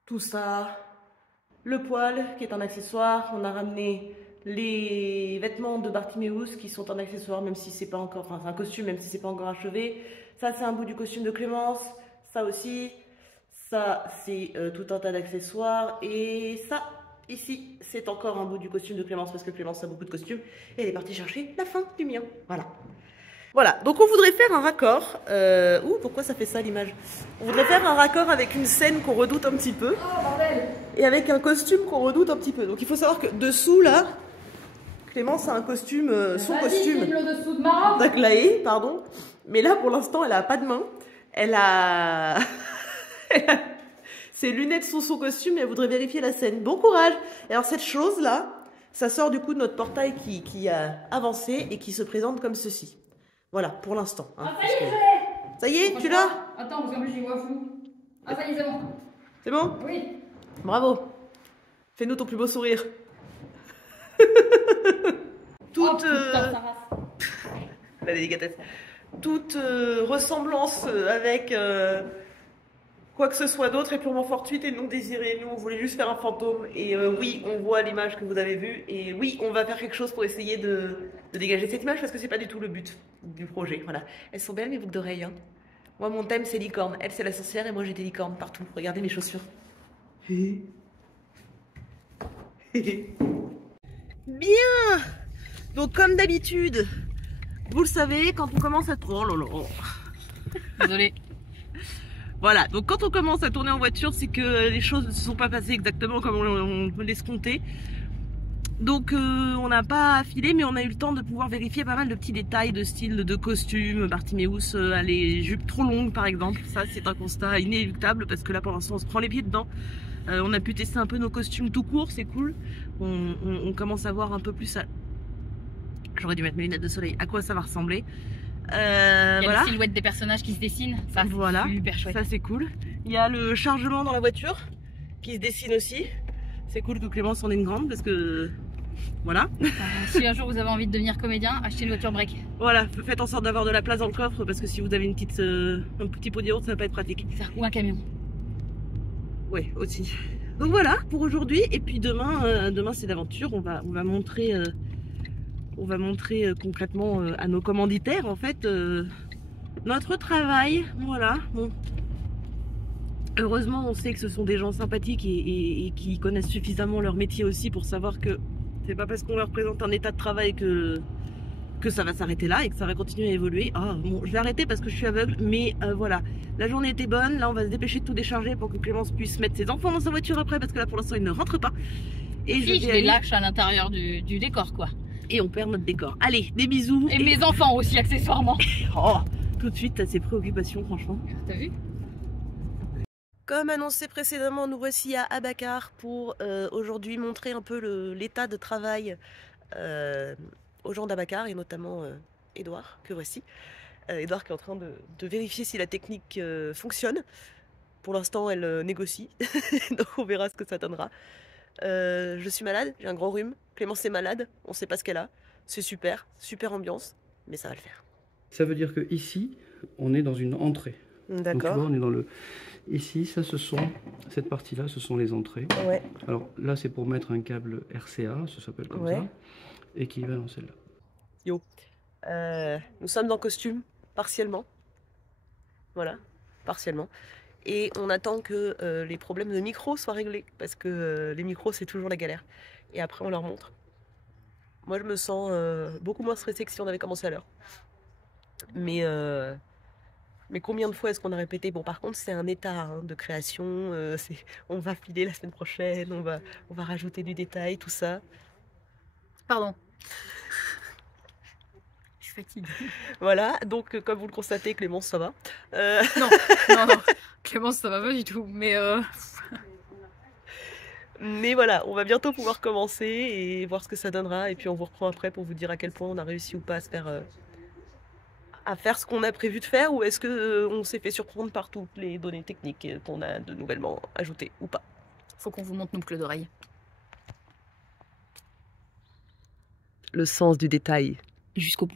tout ça. Le poêle qui est un accessoire, on a ramené les vêtements de Bartiméus qui sont un accessoire même si c'est pas encore, enfin c'est un costume même si c'est pas encore achevé. Ça c'est un bout du costume de Clémence, ça aussi, ça c'est tout un tas d'accessoires et ça ici c'est encore un bout du costume de Clémence parce que Clémence a beaucoup de costumes et elle est partie chercher la fin du mien, voilà. Voilà, donc on voudrait faire un raccord. Ouh, pourquoi ça fait ça l'image? On voudrait faire un raccord avec une scène qu'on redoute un petit peu. Oh bordel! Et avec un costume qu'on redoute un petit peu. Donc il faut savoir que dessous là, Clémence a un costume, son costume Le dessous de ma robe. d'Aglaé, pardon. Mais là pour l'instant elle a pas de main. Elle a... Ses lunettes sont son costume et elle voudrait vérifier la scène. Bon courage! Et alors cette chose là, ça sort du coup de notre portail qui a avancé et qui se présente comme ceci. Voilà, pour l'instant. Hein, Ah ça y est, je l'ai! ça y est, tu l'as? Attends, parce qu'en plus j'y vois flou. Ah ça y est, c'est bon. C'est bon? Oui. Bravo. Fais-nous ton plus beau sourire. Toute Oh, putain, ça rase. la délicatesse. Toute ressemblance avec quoi que ce soit d'autre est purement fortuite et non désirée. Nous, on voulait juste faire un fantôme. Et oui, on voit l'image que vous avez vue. Et oui, on va faire quelque chose pour essayer de dégager cette image parce que c'est pas du tout le but du projet. Voilà. Elles sont belles mes boucles d'oreilles. Hein. Moi, mon thème, c'est licorne. Elle, c'est la sorcière et moi, j'ai des licornes partout. Regardez mes chaussures. Bien. Donc, comme d'habitude, vous le savez, quand on commence à... Oh là là. Désolée. Voilà, donc quand on commence à tourner en voiture, c'est que les choses ne se sont pas passées exactement comme on l'escomptait. Donc on n'a pas affilé, mais on a eu le temps de pouvoir vérifier pas mal de petits détails de style de costume. Bartiméus a les jupes trop longues par exemple. Ça c'est un constat inéluctable parce que là pour l'instant on se prend les pieds dedans. On a pu tester un peu nos costumes tout court, c'est cool. On commence à voir un peu plus à... J'aurais dû mettre mes lunettes de soleil, à quoi ça va ressembler. Il y a voilà. les silhouettes des personnages qui se dessinent, ça c'est Voilà. super chouette. Ça c'est cool. Il y a le chargement dans la voiture qui se dessine aussi. C'est cool que Clémence en ait une grande parce que voilà. Si un jour vous avez envie de devenir comédien, achetez une voiture break. Voilà, faites en sorte d'avoir de la place dans le coffre parce que si vous avez un petit pot de yaourt, ça va pas être pratique. Ou un camion. Ouais, aussi. Donc voilà pour aujourd'hui et puis demain, demain c'est l'aventure. On va montrer. On va montrer concrètement à nos commanditaires en fait notre travail. Voilà. Bon. Heureusement, on sait que ce sont des gens sympathiques et qui connaissent suffisamment leur métier aussi pour savoir que c'est pas parce qu'on leur présente un état de travail que ça va s'arrêter là et que ça va continuer à évoluer. Ah, bon, je vais arrêter parce que je suis aveugle, mais voilà. La journée était bonne. Là, on va se dépêcher de tout décharger pour que Clémence puisse mettre ses enfants dans sa voiture après parce que là, pour l'instant, ils ne rentrent pas. Et Si, je les lâche à l'intérieur du décor quoi. Et on perd notre décor. Allez, des bisous. Et mes enfants aussi accessoirement. Oh, tout de suite, t'as ses préoccupations, franchement. T'as vu? Comme annoncé précédemment, nous voici à Abacar pour aujourd'hui montrer un peu l'état de travail aux gens d'Abacar et notamment Edouard, que voici. Edouard qui est en train de vérifier si la technique fonctionne. Pour l'instant, elle négocie, donc on verra ce que ça donnera. Je suis malade, j'ai un gros rhume. Clémence est malade, on sait pas ce qu'elle a. C'est super, super ambiance, mais ça va le faire. Ça veut dire que ici, on est dans une entrée. Donc tu vois, on est dans le... Ici, ça, cette partie-là, ce sont les entrées. Ouais. Alors là, c'est pour mettre un câble RCA, ça s'appelle comme ça, et qui va dans celle-là. Yo. Nous sommes en costume, partiellement. Voilà, partiellement. Et on attend que les problèmes de micro soient réglés, parce que les micros, c'est toujours la galère. Et après, on leur montre. Moi, je me sens beaucoup moins stressée que si on avait commencé à l'heure. Mais combien de fois est-ce qu'on a répété? Bon, par contre, c'est un état hein, de création. On va filer la semaine prochaine, on va rajouter du détail, tout ça. Pardon. Je suis fatiguée. Voilà, donc comme vous le constatez, Clémence, ça va. Non. Clémence, ça va pas du tout, mais... Mais voilà, on va bientôt pouvoir commencer et voir ce que ça donnera. Et puis on vous reprend après pour vous dire à quel point on a réussi ou pas à faire ce qu'on a prévu de faire. Ou est-ce qu'on s'est fait surprendre par toutes les données techniques qu'on a de nouvellement ajoutées ou pas. Faut qu'on vous montre nos boucles d'oreilles. Le sens du détail. Jusqu'au bout.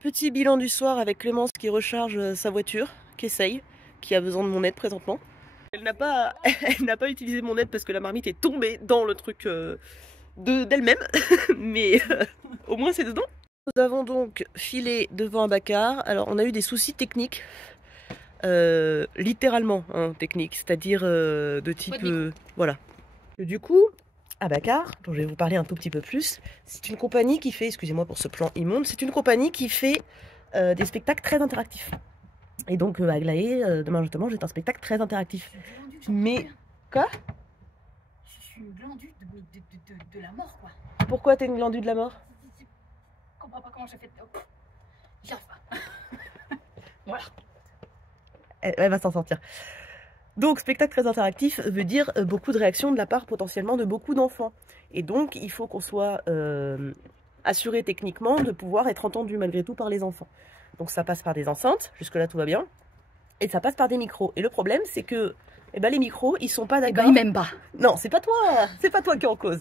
Petit bilan du soir avec Clémence qui recharge sa voiture, qui essaye, qui a besoin de mon aide présentement. Elle n'a pas utilisé mon aide parce que la marmite est tombée dans le truc d'elle-même, mais au moins c'est dedans. Nous avons donc filé devant un bacard. Alors on a eu des soucis techniques, littéralement hein, techniques, c'est-à-dire de type... voilà. Et du coup, Abacar, dont je vais vous parler un tout petit peu plus, c'est une compagnie qui fait, excusez-moi pour ce plan immonde, c'est une compagnie qui fait des spectacles très interactifs. Et donc Aglaé, demain justement, j'ai un spectacle très interactif. Mais... Quoi? Je suis une glandue de la mort, quoi. Pourquoi t'es une glandue de la mort? Je comprends pas comment j'ai fait... J'y arrive pas. Voilà. Elle va s'en sortir. Donc, spectacle très interactif veut dire beaucoup de réactions de la part potentiellement de beaucoup d'enfants. Et donc, il faut qu'on soit assuré techniquement de pouvoir être entendu malgré tout par les enfants. Donc, ça passe par des enceintes, jusque-là tout va bien. Et ça passe par des micros. Et le problème, c'est que les micros, ils sont pas d'accord. Ils m'aiment pas. Non, c'est pas toi qui es en cause.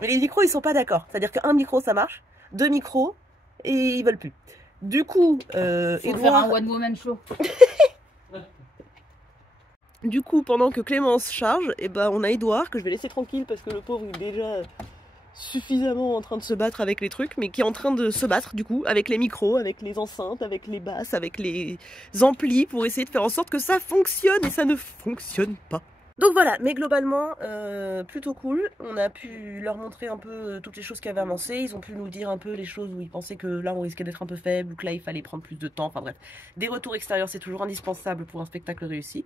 Mais les micros, ils sont pas d'accord. C'est-à-dire qu'un micro, ça marche, 2 micros, et ils veulent plus. Du coup, Faut faire un one woman show. Du coup, pendant que Clémence charge, on a Edouard, que je vais laisser tranquille parce que le pauvre il est déjà suffisamment en train de se battre avec les trucs, mais qui est en train de se battre du coup avec les micros, avec les enceintes, avec les basses, avec les amplis pour essayer de faire en sorte que ça fonctionne et ça ne fonctionne pas. Donc voilà, mais globalement, plutôt cool. On a pu leur montrer un peu toutes les choses qui avaient avancé. Ils ont pu nous dire un peu les choses où ils pensaient que là on risquait d'être un peu faible ou que là il fallait prendre plus de temps. Enfin bref, des retours extérieurs c'est toujours indispensable pour un spectacle réussi.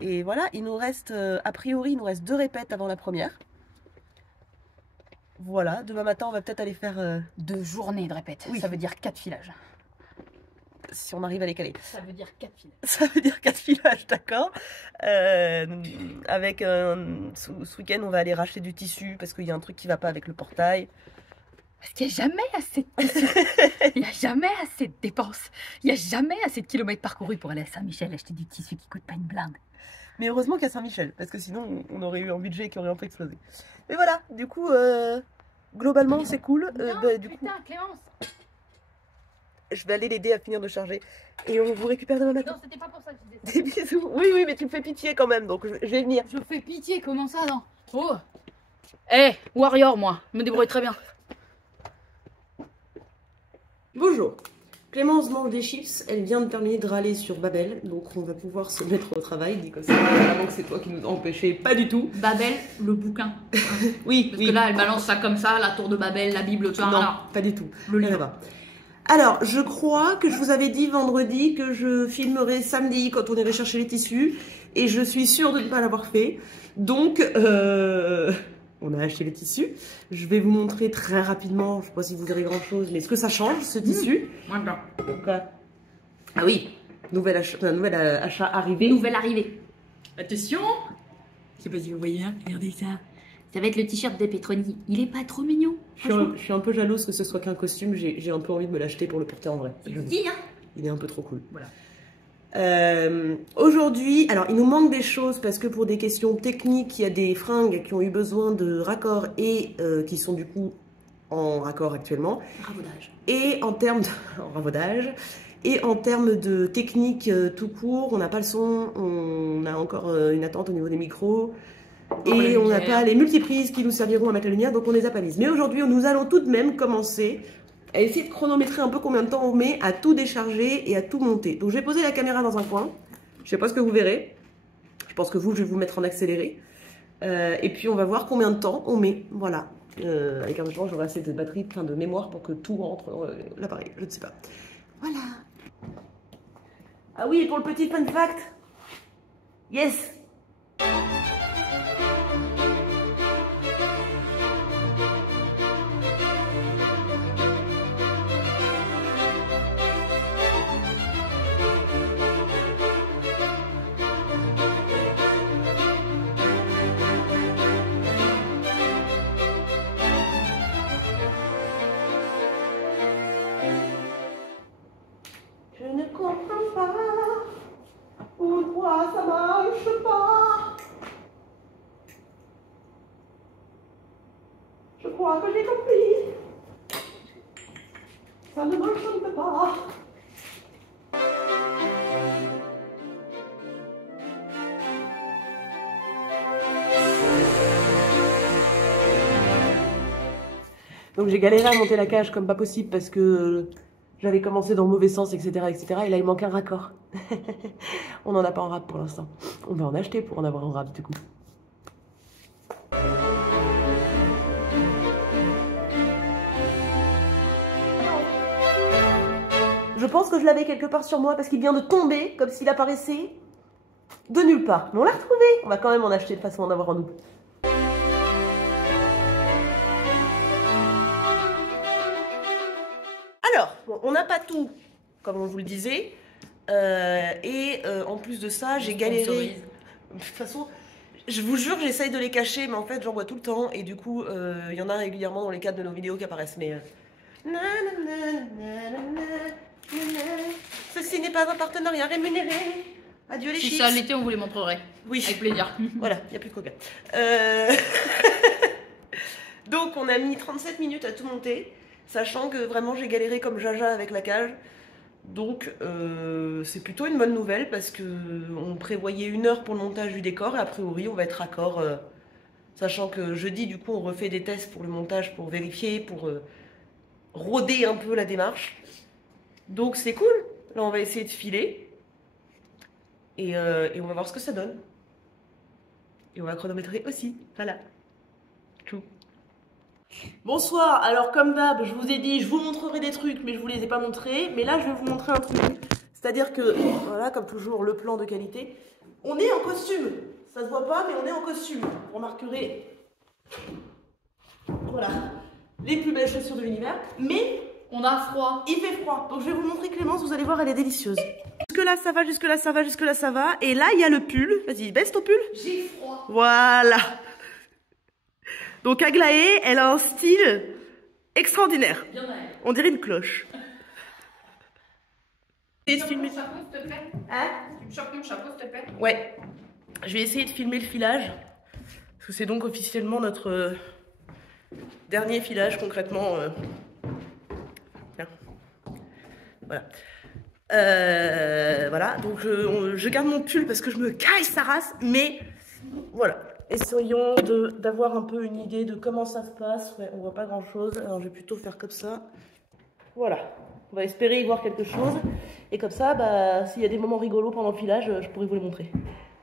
Et voilà, il nous reste, a priori, il nous reste 2 répètes avant la première. Voilà, demain matin, on va peut-être aller faire... 2 journées de répète, oui. Ça veut dire 4 filages. Si on arrive à les caler. Ça veut dire 4 filages. Ça veut dire 4 filages, d'accord. Avec ce week-end, on va aller racheter du tissu parce qu'il y a un truc qui va pas avec le portail. Parce qu'il n'y a jamais assez de tissu. Il n'y a jamais assez de dépenses. Il n'y a jamais assez de kilomètres parcourus pour aller à Saint-Michel acheter du tissu qui coûte pas une blinde. Mais heureusement qu'à Saint-Michel, parce que sinon on aurait eu un budget qui aurait un peu explosé. Mais voilà, du coup, globalement c'est cool. Du coup, Clémence, je vais aller l'aider à finir de charger. Et on vous récupère demain matin. Non, c'était pas pour ça que je disais ça. Des bisous. Oui, mais tu me fais pitié quand même, donc je vais venir. Je fais pitié, comment ça, non? Oh. Warrior, moi, je me débrouille très bien. Bonjour. Clémence mange des chips, elle vient de terminer de râler sur Babel, donc on va pouvoir se mettre au travail, dit comme ça, vraiment que c'est toi qui nous as empêché, pas du tout. Babel, le bouquin. Oui, Parce que là, elle balance ça comme ça, la tour de Babel, la Bible, tu vois. Non, pas du tout. Le livre. Alors, je crois que je vous avais dit vendredi que je filmerai samedi quand on irait chercher les tissus, et je suis sûre de ne pas l'avoir fait. Donc, on a acheté les tissus. Je vais vous montrer très rapidement, je ne sais pas si vous verrez grand chose, mais ce que ça change, ce tissu. Donc, ah oui, nouvel achat arrivé. Nouvelle arrivée. Attention. Je sais pas si vous voyez, hein. Regardez ça. Ça va être le t-shirt des Petroni. Il est pas trop mignon. Je suis un peu jalouse que ce soit qu'un costume. J'ai un peu envie de me l'acheter pour le porter en vrai. Hein. Il est un peu trop cool. Voilà. Aujourd'hui, alors il nous manque des choses parce que pour des questions techniques, il y a des fringues qui ont eu besoin de raccord et qui sont du coup en raccord actuellement. Ravaudage. Et en termes de en ravaudage. Et en termes de technique tout court, on n'a pas le son, on a encore une attente au niveau des micros. Et on n'a pas les multiprises qui nous serviront à mettre la lumière, donc on les a pas mises. Mais aujourd'hui, nous allons tout de même commencer à essayer de chronométrer un peu combien de temps on met à tout décharger et à tout monter. Donc je vais poser la caméra dans un coin. Je sais pas ce que vous verrez. Je pense que je vais vous mettre en accéléré. Et puis on va voir combien de temps on met. Voilà. Avec un temps, j'aurai assez de batterie, enfin de mémoire pour que tout rentre dans l'appareil. Je ne sais pas. Voilà. Ah oui, et pour le petit fun fact. Yes. Je ne comprends pas pourquoi ça marche pas. Je crois que j'ai compris. Ça ne marche pas. Donc j'ai galéré à monter la cage comme pas possible parce que j'avais commencé dans le mauvais sens, etc., etc. Et là, il manque un raccord. On n'en a pas en rap pour l'instant. On va en acheter pour en avoir un rap, du coup. Je pense que je l'avais quelque part sur moi parce qu'il vient de tomber, comme s'il apparaissait de nulle part. Mais on l'a retrouvé. On va quand même en acheter de façon à en avoir un double. Alors, bon, on n'a pas tout, comme on vous le disait. En plus de ça, j'ai galéré. De toute façon, je vous jure, j'essaye de les cacher, mais en fait, j'en vois tout le temps. Et du coup, il y en a régulièrement dans les cadres de nos vidéos qui apparaissent. Mais. Ceci n'est pas un partenariat rémunéré. Adieu les chips. Si ça l'était, on vous les montrerait. Oui. Avec plaisir. Voilà, il n'y a plus de coca. Donc, on a mis 37 minutes à tout monter. Sachant que vraiment j'ai galéré comme Jaja avec la cage. Donc c'est plutôt une bonne nouvelle parce que on prévoyait 1 heure pour le montage du décor et a priori on va être raccord. Sachant que jeudi du coup on refait des tests pour le montage pour vérifier, pour rôder un peu la démarche. Donc c'est cool. Là on va essayer de filer. Et on va voir ce que ça donne. Et on va chronométrer aussi. Voilà. Tchou. Bonsoir, alors comme d'hab, je vous ai dit, je vous montrerai des trucs, mais je vous les ai pas montrés. Mais là, je vais vous montrer un truc. C'est-à-dire que, voilà, comme toujours, le plan de qualité. On est en costume. Ça se voit pas, mais on est en costume. Vous remarquerez, voilà, les plus belles chaussures de l'univers. Mais on a froid. Il fait froid. Donc je vais vous montrer Clémence, vous allez voir, elle est délicieuse. Jusque-là, ça va, jusque-là, ça va, jusque-là, ça va. Et là, il y a le pull. Vas-y, baisse ton pull. J'ai froid. Voilà. Donc Aglaé, elle a un style extraordinaire. On dirait une cloche. Tu me chopes mon chapeau, s'il te plaît? Hein? Tu me chopes mon chapeau, s'il te plaît? Ouais. Je vais essayer de filmer le filage. Parce que c'est donc officiellement notre dernier filage, concrètement. Tiens. Voilà. Voilà. Donc je garde mon pull parce que je me caille sa race. Mais voilà. Essayons d'avoir un peu une idée de comment ça se passe. Ouais, on voit pas grand chose. Alors je vais plutôt faire comme ça. Voilà. On va espérer y voir quelque chose. Et comme ça, bah, s'il y a des moments rigolos pendant le filage, je pourrais vous les montrer.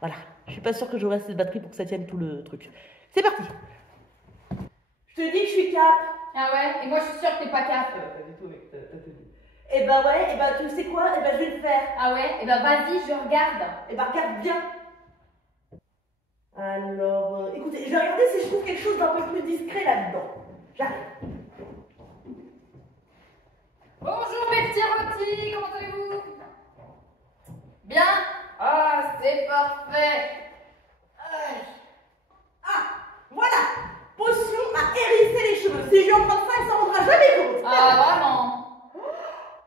Voilà. Je suis pas sûre que j'aurai assez de batterie pour que ça tienne tout le truc. C'est parti. Je te dis que je suis cap. Ah ouais? Et moi je suis sûre que t'es pas cap. Et bah ouais, et bah tu sais quoi? Et bah je vais le faire. Ah ouais? Et bah vas-y, je regarde. Et bah regarde bien. Alors, écoutez, je vais regarder si je trouve quelque chose d'un peu plus discret là-dedans. J'arrive. Bonjour mes petits rôtis, comment allez-vous? Bien? Ah, c'est parfait. Ah, voilà. Potion à hérisser les cheveux. Si je lui en prends ça, elle s'en rendra jamais compte. Ah, vraiment?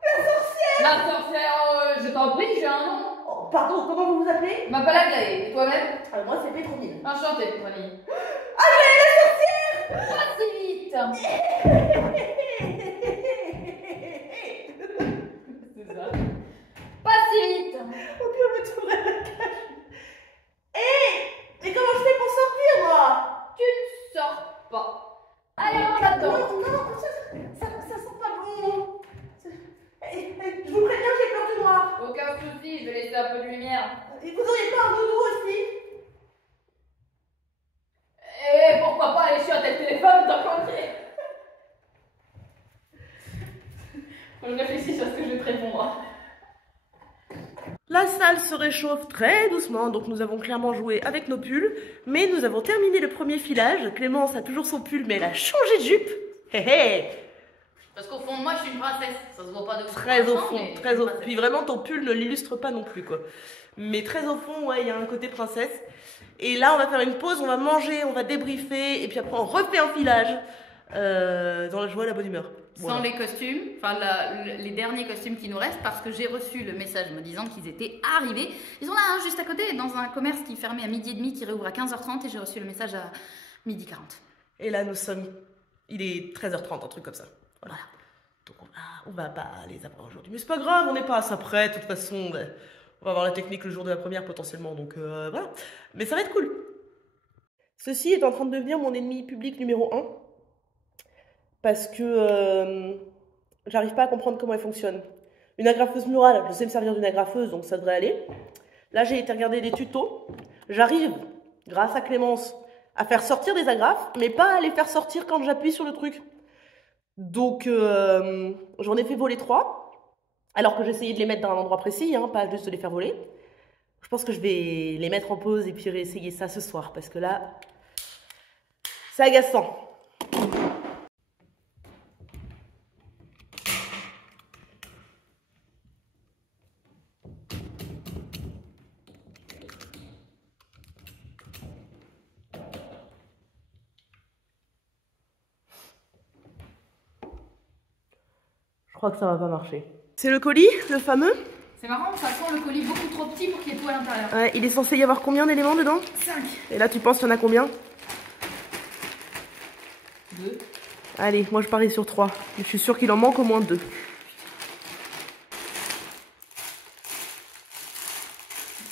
La sorcière. La sorcière, je t'en prie, j'ai un nom. Oh, pardon, comment vous vous appelez? Je m'appelle Aglaé, et toi-même? Moi, c'est Pétronille. Enchantée, Pétronille. Aglaé, la sorcière. Pas si vite. C'est ça. Pas si vite. Oh, puis on me tournerait la cage. Et comment je fais pour sortir, moi? Et vous auriez pas un doudou aussi? Et pourquoi pas aller sur un tel téléphone tant qu'on y est. Je réfléchis sur ce que je vais te répondre. La salle se réchauffe très doucement, donc nous avons clairement joué avec nos pulls, mais nous avons terminé le premier filage. Clémence a toujours son pull, mais elle a changé de jupe. Hé hé. Parce qu'au fond de moi, je suis une princesse. Ça se voit pas de ouf. Très au fond, très au fond. Puis vraiment, ton pull ne l'illustre pas non plus, quoi. Mais très au fond, ouais, il y a un côté princesse. Et là, on va faire une pause, on va manger, on va débriefer, et puis après, on refait un filage dans la joie et la bonne humeur. Voilà. Sans les costumes, enfin les derniers costumes qui nous restent, parce que j'ai reçu le message me disant qu'ils étaient arrivés. Ils sont là, hein, juste à côté, dans un commerce qui fermait à 12h30, qui réouvre à 15h30, et j'ai reçu le message à 12h40. Et là, nous sommes... Il est 13h30, un truc comme ça. Voilà. Donc on va pas les avoir aujourd'hui. Mais c'est pas grave, on n'est pas à ça près. De toute façon, on va avoir la technique le jour de la première potentiellement. Donc voilà. Mais ça va être cool. Ceci est en train de devenir mon ennemi public numéro 1. Parce que j'arrive pas à comprendre comment elle fonctionne. Une agrafeuse murale, je sais me servir d'une agrafeuse, donc ça devrait aller. Là, j'ai été regarder des tutos. J'arrive, grâce à Clémence, à faire sortir des agrafes, mais pas à les faire sortir quand j'appuie sur le truc. Donc, j'en ai fait voler 3, alors que j'essayais de les mettre dans un endroit précis, hein, pas juste de les faire voler. Je pense que je vais les mettre en pause et puis réessayer ça ce soir, parce que là, c'est agaçant. Je crois que ça va pas marcher. C'est le colis, le fameux? C'est marrant, ça sent le colis beaucoup trop petit pour qu'il y ait tout à l'intérieur. Ouais, il est censé y avoir combien d'éléments dedans? 5. Et là, tu penses qu'il y en a combien? 2. Allez, moi je parie sur 3. Je suis sûre qu'il en manque au moins 2.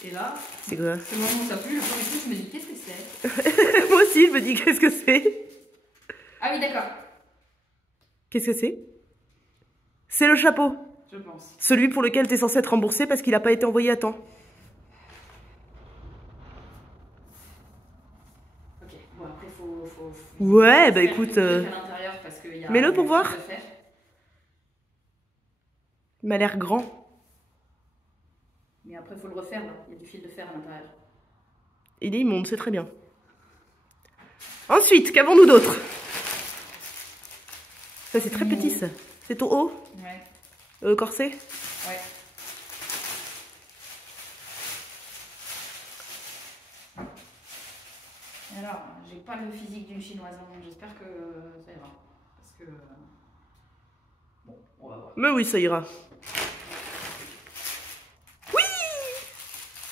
Et là, c'est quoi? C'est le moment où ça pue, le premier coup, je me dis qu'est-ce que c'est? Moi aussi, je me dis qu'est-ce que c'est? Ah oui, d'accord. Qu'est-ce que c'est? C'est le chapeau. Je pense. Celui pour lequel tu es censé être remboursé parce qu'il n'a pas été envoyé à temps. Ok, bon après faut ouais, bah écoute... mets-le pour voir. Il m'a l'air grand. Mais après faut le refaire là, il y a du fil de fer à l'intérieur. Il est immonde, c'est très bien. Ensuite, qu'avons-nous d'autre? Ça c'est très petit ça. C'est ton haut? Ouais. Corset? Ouais. Alors, j'ai pas le physique d'une chinoise, donc j'espère que ça ira. Parce que... Bon, on va voir. Mais oui, ça ira. Oui!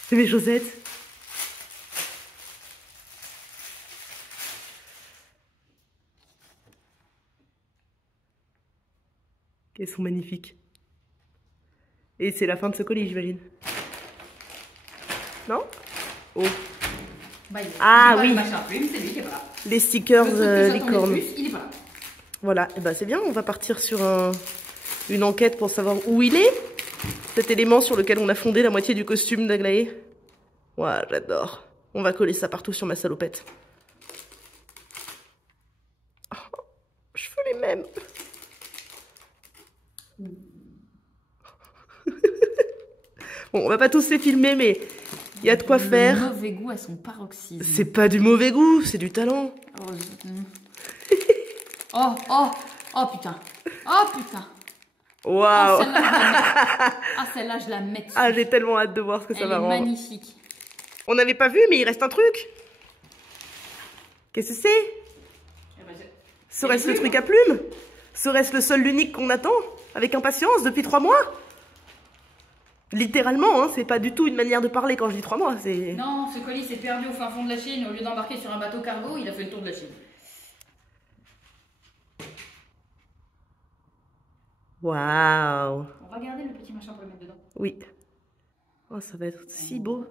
C'est mes chaussettes. Elles sont magnifiques. Et c'est la fin de ce colis, j'imagine. Non? Oh. Bah, ah oui. Plume, c'est lui qui est pas là. Les stickers licornes. Il est pas là. Voilà, et bah c'est bien, on va partir sur une enquête pour savoir où il est. Cet élément sur lequel on a fondé la moitié du costume d'Aglaé. Ouais, j'adore. On va coller ça partout sur ma salopette. Oh, je veux les mêmes. Bon, on va pas tous les filmer, mais il y a de quoi faire. Le mauvais goût à son paroxysme. C'est pas du mauvais goût, c'est du talent. Oh, oh, oh putain. Oh putain. Waouh. Celle-là, je la mets dessus. Ah, j'ai tellement hâte de voir ce que ça va rendre. Elle est magnifique. On n'avait pas vu, mais il reste un truc. Qu'est-ce que c'est? Serait-ce le truc à plumes? Serait-ce le seul, l'unique qu'on attend avec impatience depuis 3 mois? Littéralement, hein, c'est pas du tout une manière de parler quand je dis 3 mois. Non, ce colis s'est perdu au fin fond de la Chine. Au lieu d'embarquer sur un bateau cargo, il a fait le tour de la Chine. Waouh. On va garder le petit machin pour le mettre dedans. Oui. Oh, ça va être si beau.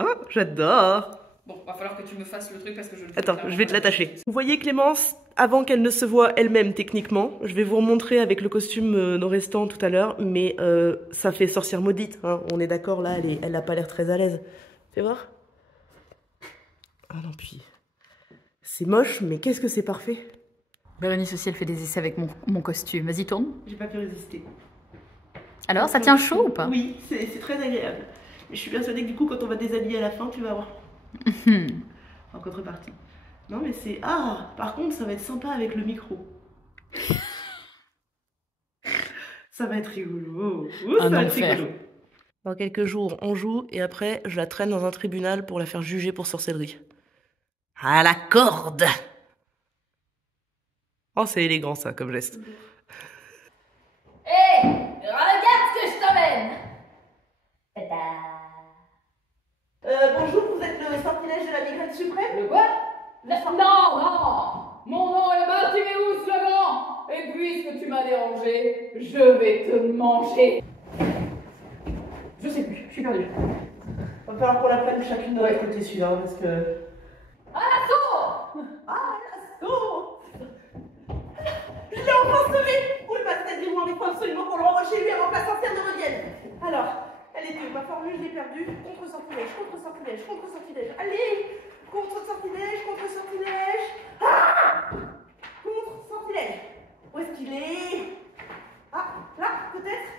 Oh, j'adore. Bon, va falloir que tu me fasses le truc parce que je le... Attends, je vais te l'attacher. Vous voyez Clémence avant qu'elle ne se voie elle-même techniquement. Je vais vous remontrer avec le costume nos restants tout à l'heure, mais ça fait sorcière maudite, hein. On est d'accord là, elle a pas l'air très à l'aise. Fais voir. Ah non, puis c'est moche, mais qu'est-ce que c'est parfait. Bérénice aussi, elle fait des essais avec mon costume. Vas-y, tourne. J'ai pas pu résister. Alors, ça tient chaud ou pas? Oui, c'est très agréable. Mais je suis persuadée que du coup, quand on va déshabiller à la fin, tu vas avoir en contrepartie. Non mais c'est... Ah, par contre, ça va être sympa avec le micro. Ça va être rigolo. Ça va être rigolo. Dans quelques jours, on joue et après, je la traîne dans un tribunal pour la faire juger pour sorcellerie. À la corde! Oh, c'est élégant ça comme geste. Hé, regarde ce que je t'emmène! Bonjour, vous êtes le sortilège de la migraine suprême? Le quoi? Non! Mon nom est Bartiméus le Grand! Et puisque tu m'as dérangé, je vais te manger! Je sais plus, je suis perdue. Va falloir qu'on la prenne chacune de notre côté celui-là, parce que... À l'assaut! Ah, l'assaut! Je l'ai enfin sauvé! Où le pastel du roi, il faut absolument qu'on le renvoie chez lui avant que la sorcière ne revienne. Alors, elle était où? Ma formule, je l'ai perdue. Contre-sortilège, contre-sortilège, contre-sortilège. Allez! Contre-sortilège, contre-sortilège. Ah! Contre-sortilège. Où est-ce qu'il est? Ah, là, peut-être?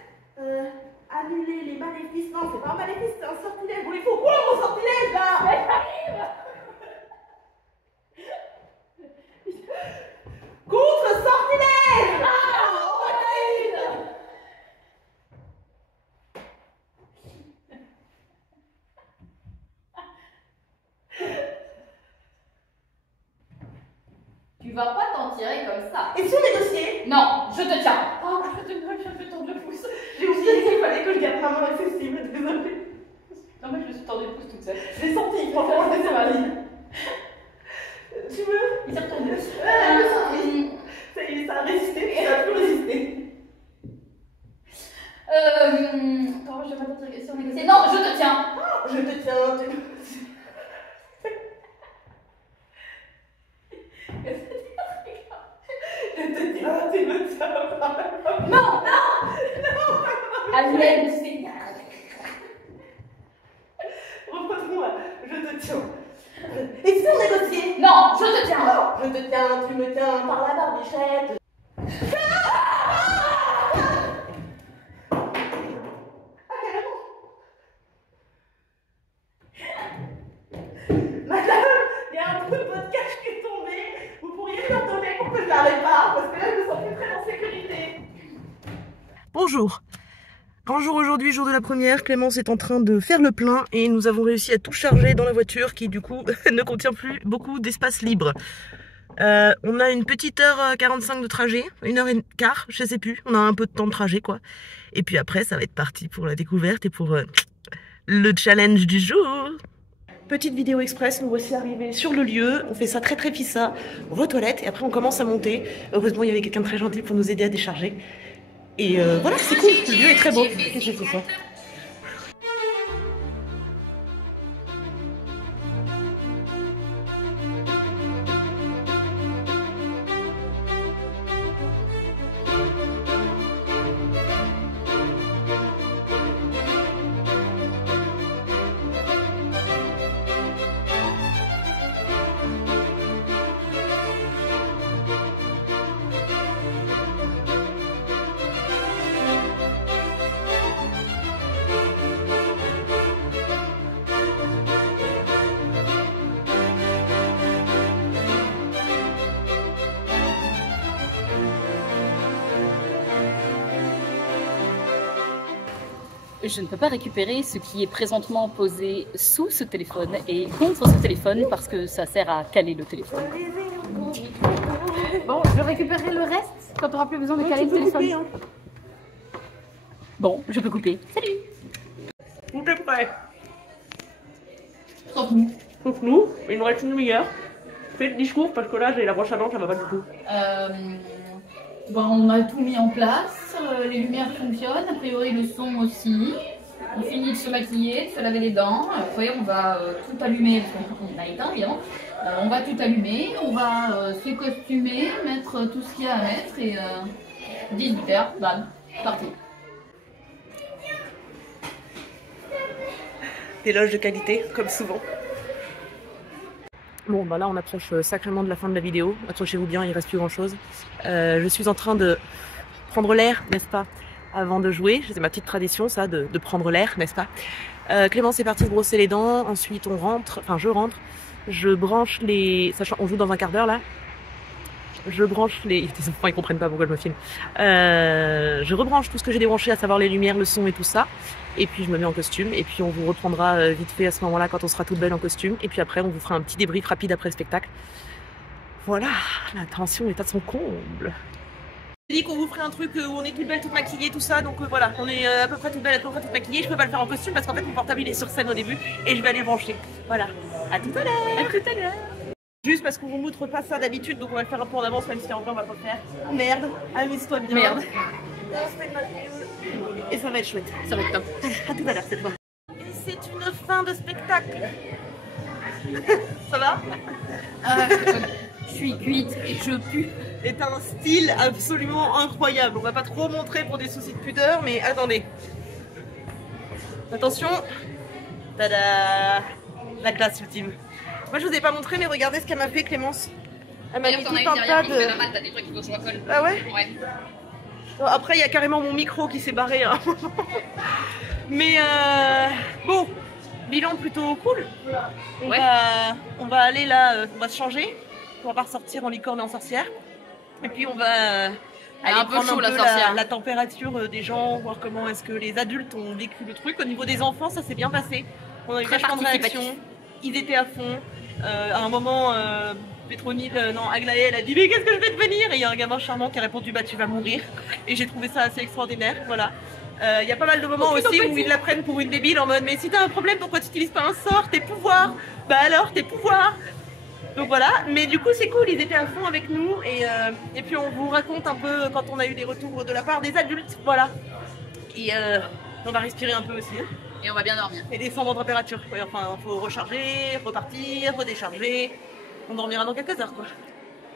Annuler les maléfices. Non, c'est pas un maléfice, c'est un sortilège. Bon, il faut quoi, mon sortilège, là? Elle arrive! Contre-sortilège! Ah, tu vas pas t'en tirer comme ça. Et si on négociait? Non, je te tiens. Oh, je te tendre le pouce. J'ai oublié qu'il fallait que je garde ma main accessible, désolée. Non, mais je me suis tendu le pouce toute seule. Je l'ai senti, franchement, je l'ai senti. Tu veux? Il s'est retourné. Ça y est, ça a résisté, ça a plus résisté. Attends, je vais pas te dire si on négocier. Non, je te tiens. Je te tiens, je te tiens, tu me tiens pas. Non, non. Allez, Reprends-moi, je te tiens. Et si on négociait? non, je te tiens. Je te tiens, tu me tiens par la barbichette. Madame, il y a un peu de votre cache qui est tombé. Vous pourriez me le donner pour que je la répare, parce que là, je me sens plus très en sécurité. Bonjour. Grand jour aujourd'hui, jour de la première. Clémence est en train de faire le plein et nous avons réussi à tout charger dans la voiture qui, du coup, ne contient plus beaucoup d'espace libre. On a une petite heure 45 de trajet, 1h15, je sais plus. On a un peu de temps de trajet, quoi. Et puis après, ça va être parti pour la découverte et pour le challenge du jour. Petite vidéo express, nous voici arrivés sur le lieu. On fait ça très très fissa. On va aux toilettes et après on commence à monter. Heureusement, il y avait quelqu'un de très gentil pour nous aider à décharger. Et voilà, c'est cool. Le lieu est très beau. Qu'est-ce que j'ai fait ça? Je ne peux pas récupérer ce qui est présentement posé sous ce téléphone et contre ce téléphone parce que ça sert à caler le téléphone. Bon, je récupérerai le reste quand tu n'auras plus besoin de caler le téléphone. Couper, hein. Bon, je peux couper. Salut! Tout est prêt. Sauf nous. Sauf nous, il nous reste une demi-heure. Fais le discours parce que là, j'ai la broche à dents, ça va pas du tout. Bon, on a tout mis en place, les lumières fonctionnent, a priori le son aussi. On finit de se maquiller, de se laver les dents. Vous voyez, on va tout allumer, parce qu'on a éteint évidemment. On va tout allumer, on va se costumer, mettre tout ce qu'il y a à mettre et 18h, bam, parti. Des loges de qualité, comme souvent. Bon, bah là on approche sacrément de la fin de la vidéo. Accrochez-vous bien, il reste plus grand chose. Je suis en train de prendre l'air, n'est-ce pas, avant de jouer. C'est ma petite tradition, ça, de prendre l'air, n'est-ce pas. Clémence est partie se brosser les dents. Ensuite, on rentre, enfin je rentre. Je branche les... Sachant, on joue dans un quart d'heure là. Je branche les... Les enfants ils comprennent pas pourquoi je me filme. Je rebranche tout ce que j'ai débranché, à savoir les lumières, le son et tout ça. Et puis je me mets en costume. Et puis on vous reprendra vite fait à ce moment-là quand on sera toute belle en costume. Et puis après on vous fera un petit débrief rapide après le spectacle. Voilà, la tension est à son comble. J'ai dit qu'on vous ferait un truc où on est toute belle, toute maquillée, tout ça. Donc voilà, on est à peu près toute belle, à peu près toute maquillée. Je peux pas le faire en costume parce qu'en fait mon portable il est sur scène au début. Et je vais aller brancher. Voilà, à tout à l'heure. À tout à l'heure. Juste parce qu'on vous montre pas ça d'habitude, donc on va le faire un peu en avance, même si en vrai on va pas le faire. Oh, merde, amuse-toi bien. Merde. Et ça va être chouette. Ça va être top. À tout à l'heure cette fois. Et c'est une fin de spectacle. Ça va? Je suis cuite et je pue. C'est un style absolument incroyable. On va pas trop montrer pour des soucis de pudeur, mais attendez. Attention. Tada! La classe ultime. Moi je vous ai pas montré, mais regardez ce qu'elle m'a fait, Clémence. Elle m'a mis tout un tas de... T'as des trucs qu'il faut que je recolle. Ah ouais? Ouais. Après il y a carrément mon micro qui s'est barré. Hein. Mais bon, bilan plutôt cool. On va aller là, on va se changer. On va ressortir en licorne et en sorcière. Et puis on va aller prendre un peu la température des gens, voir comment est-ce que les adultes ont vécu le truc. Au niveau des enfants, ça s'est bien passé. On a eu vachement de réactions. Ils étaient à fond. À un moment, Aglaé, elle a dit mais qu'est-ce que je vais devenir? Et il y a un gamin charmant qui a répondu bah tu vas mourir. Et j'ai trouvé ça assez extraordinaire. Voilà. Il y a pas mal de moments aussi où ils la prennent pour une débile en mode mais si t'as un problème pourquoi tu n'utilises pas un sort, tes pouvoirs? Bah alors tes pouvoirs. Donc voilà, mais du coup c'est cool, ils étaient à fond avec nous et puis on vous raconte un peu quand on a eu des retours de la part des adultes, voilà. Et on va respirer un peu aussi. Et on va bien dormir. Et descendre en température, ouais, enfin il faut recharger, repartir, redécharger. On dormira dans quelques heures quoi.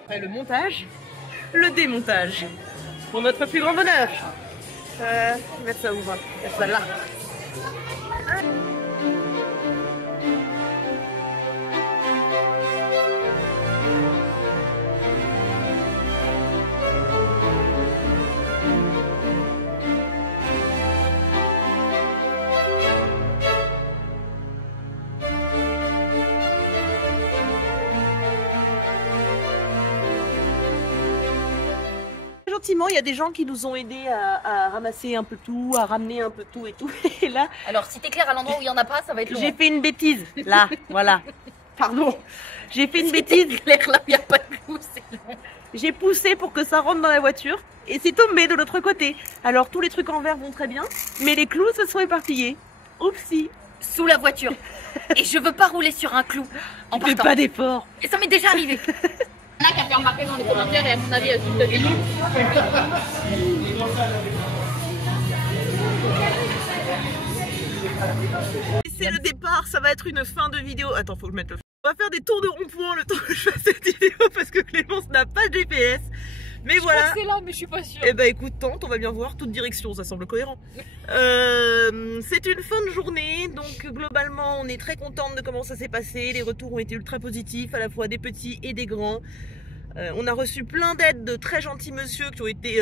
Après le montage, le démontage, pour notre plus grand bonheur. Mettre ça où va? Mettre ça là. Gentiment, il y a des gens qui nous ont aidés à ramasser un peu tout, à ramener un peu tout et tout. Et là, alors si t'éclaires à l'endroit où il y en a pas, ça va être long. J'ai fait une bêtise. Là, voilà. Pardon. J'ai fait une bêtise. Là où il n'y a pas de clou, c'est long. J'ai poussé pour que ça rentre dans la voiture et c'est tombé de l'autre côté. Alors tous les trucs en verre vont très bien, mais les clous se sont éparpillés. Oupsie. Sous la voiture. Et je veux pas rouler sur un clou en partant. Fais pas d'effort. Et ça m'est déjà arrivé. Il y en a qui a fait remarquer dans les commentaires et à mon avis, elle se donne. C'est le départ, ça va être une fin de vidéo. Attends, faut que je mette le... On va faire des tours de rond-point le temps que je fasse cette vidéo parce que Clémence n'a pas de GPS. Mais voilà. C'est là, mais je suis pas sûre. Eh ben écoute, tente, on va bien voir. Toute direction, ça semble cohérent. C'est une fin de journée, donc globalement, on est très contente de comment ça s'est passé. Les retours ont été ultra positifs, à la fois des petits et des grands. On a reçu plein d'aides de très gentils monsieur qui ont été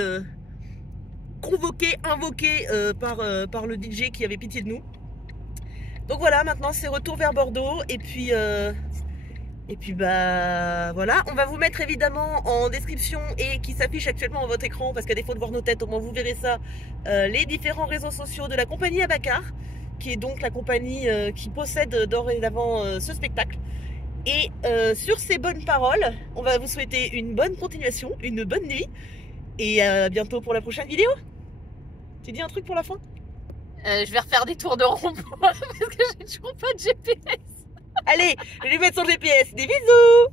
convoqués, invoqués par le DJ qui avait pitié de nous. Donc voilà, maintenant c'est retour vers Bordeaux et puis bah voilà, on va vous mettre évidemment en description et qui s'affiche actuellement à votre écran parce qu'à défaut de voir nos têtes, au moins vous verrez ça, les différents réseaux sociaux de la compagnie Abacar, qui est donc la compagnie qui possède dorénavant ce spectacle. Et sur ces bonnes paroles, on va vous souhaiter une bonne continuation, une bonne nuit et à bientôt pour la prochaine vidéo. Tu dis un truc pour la fin? Je vais refaire des tours de rond-point parce que j'ai toujours pas de GPS. Allez, je vais lui mettre son GPS. Des bisous!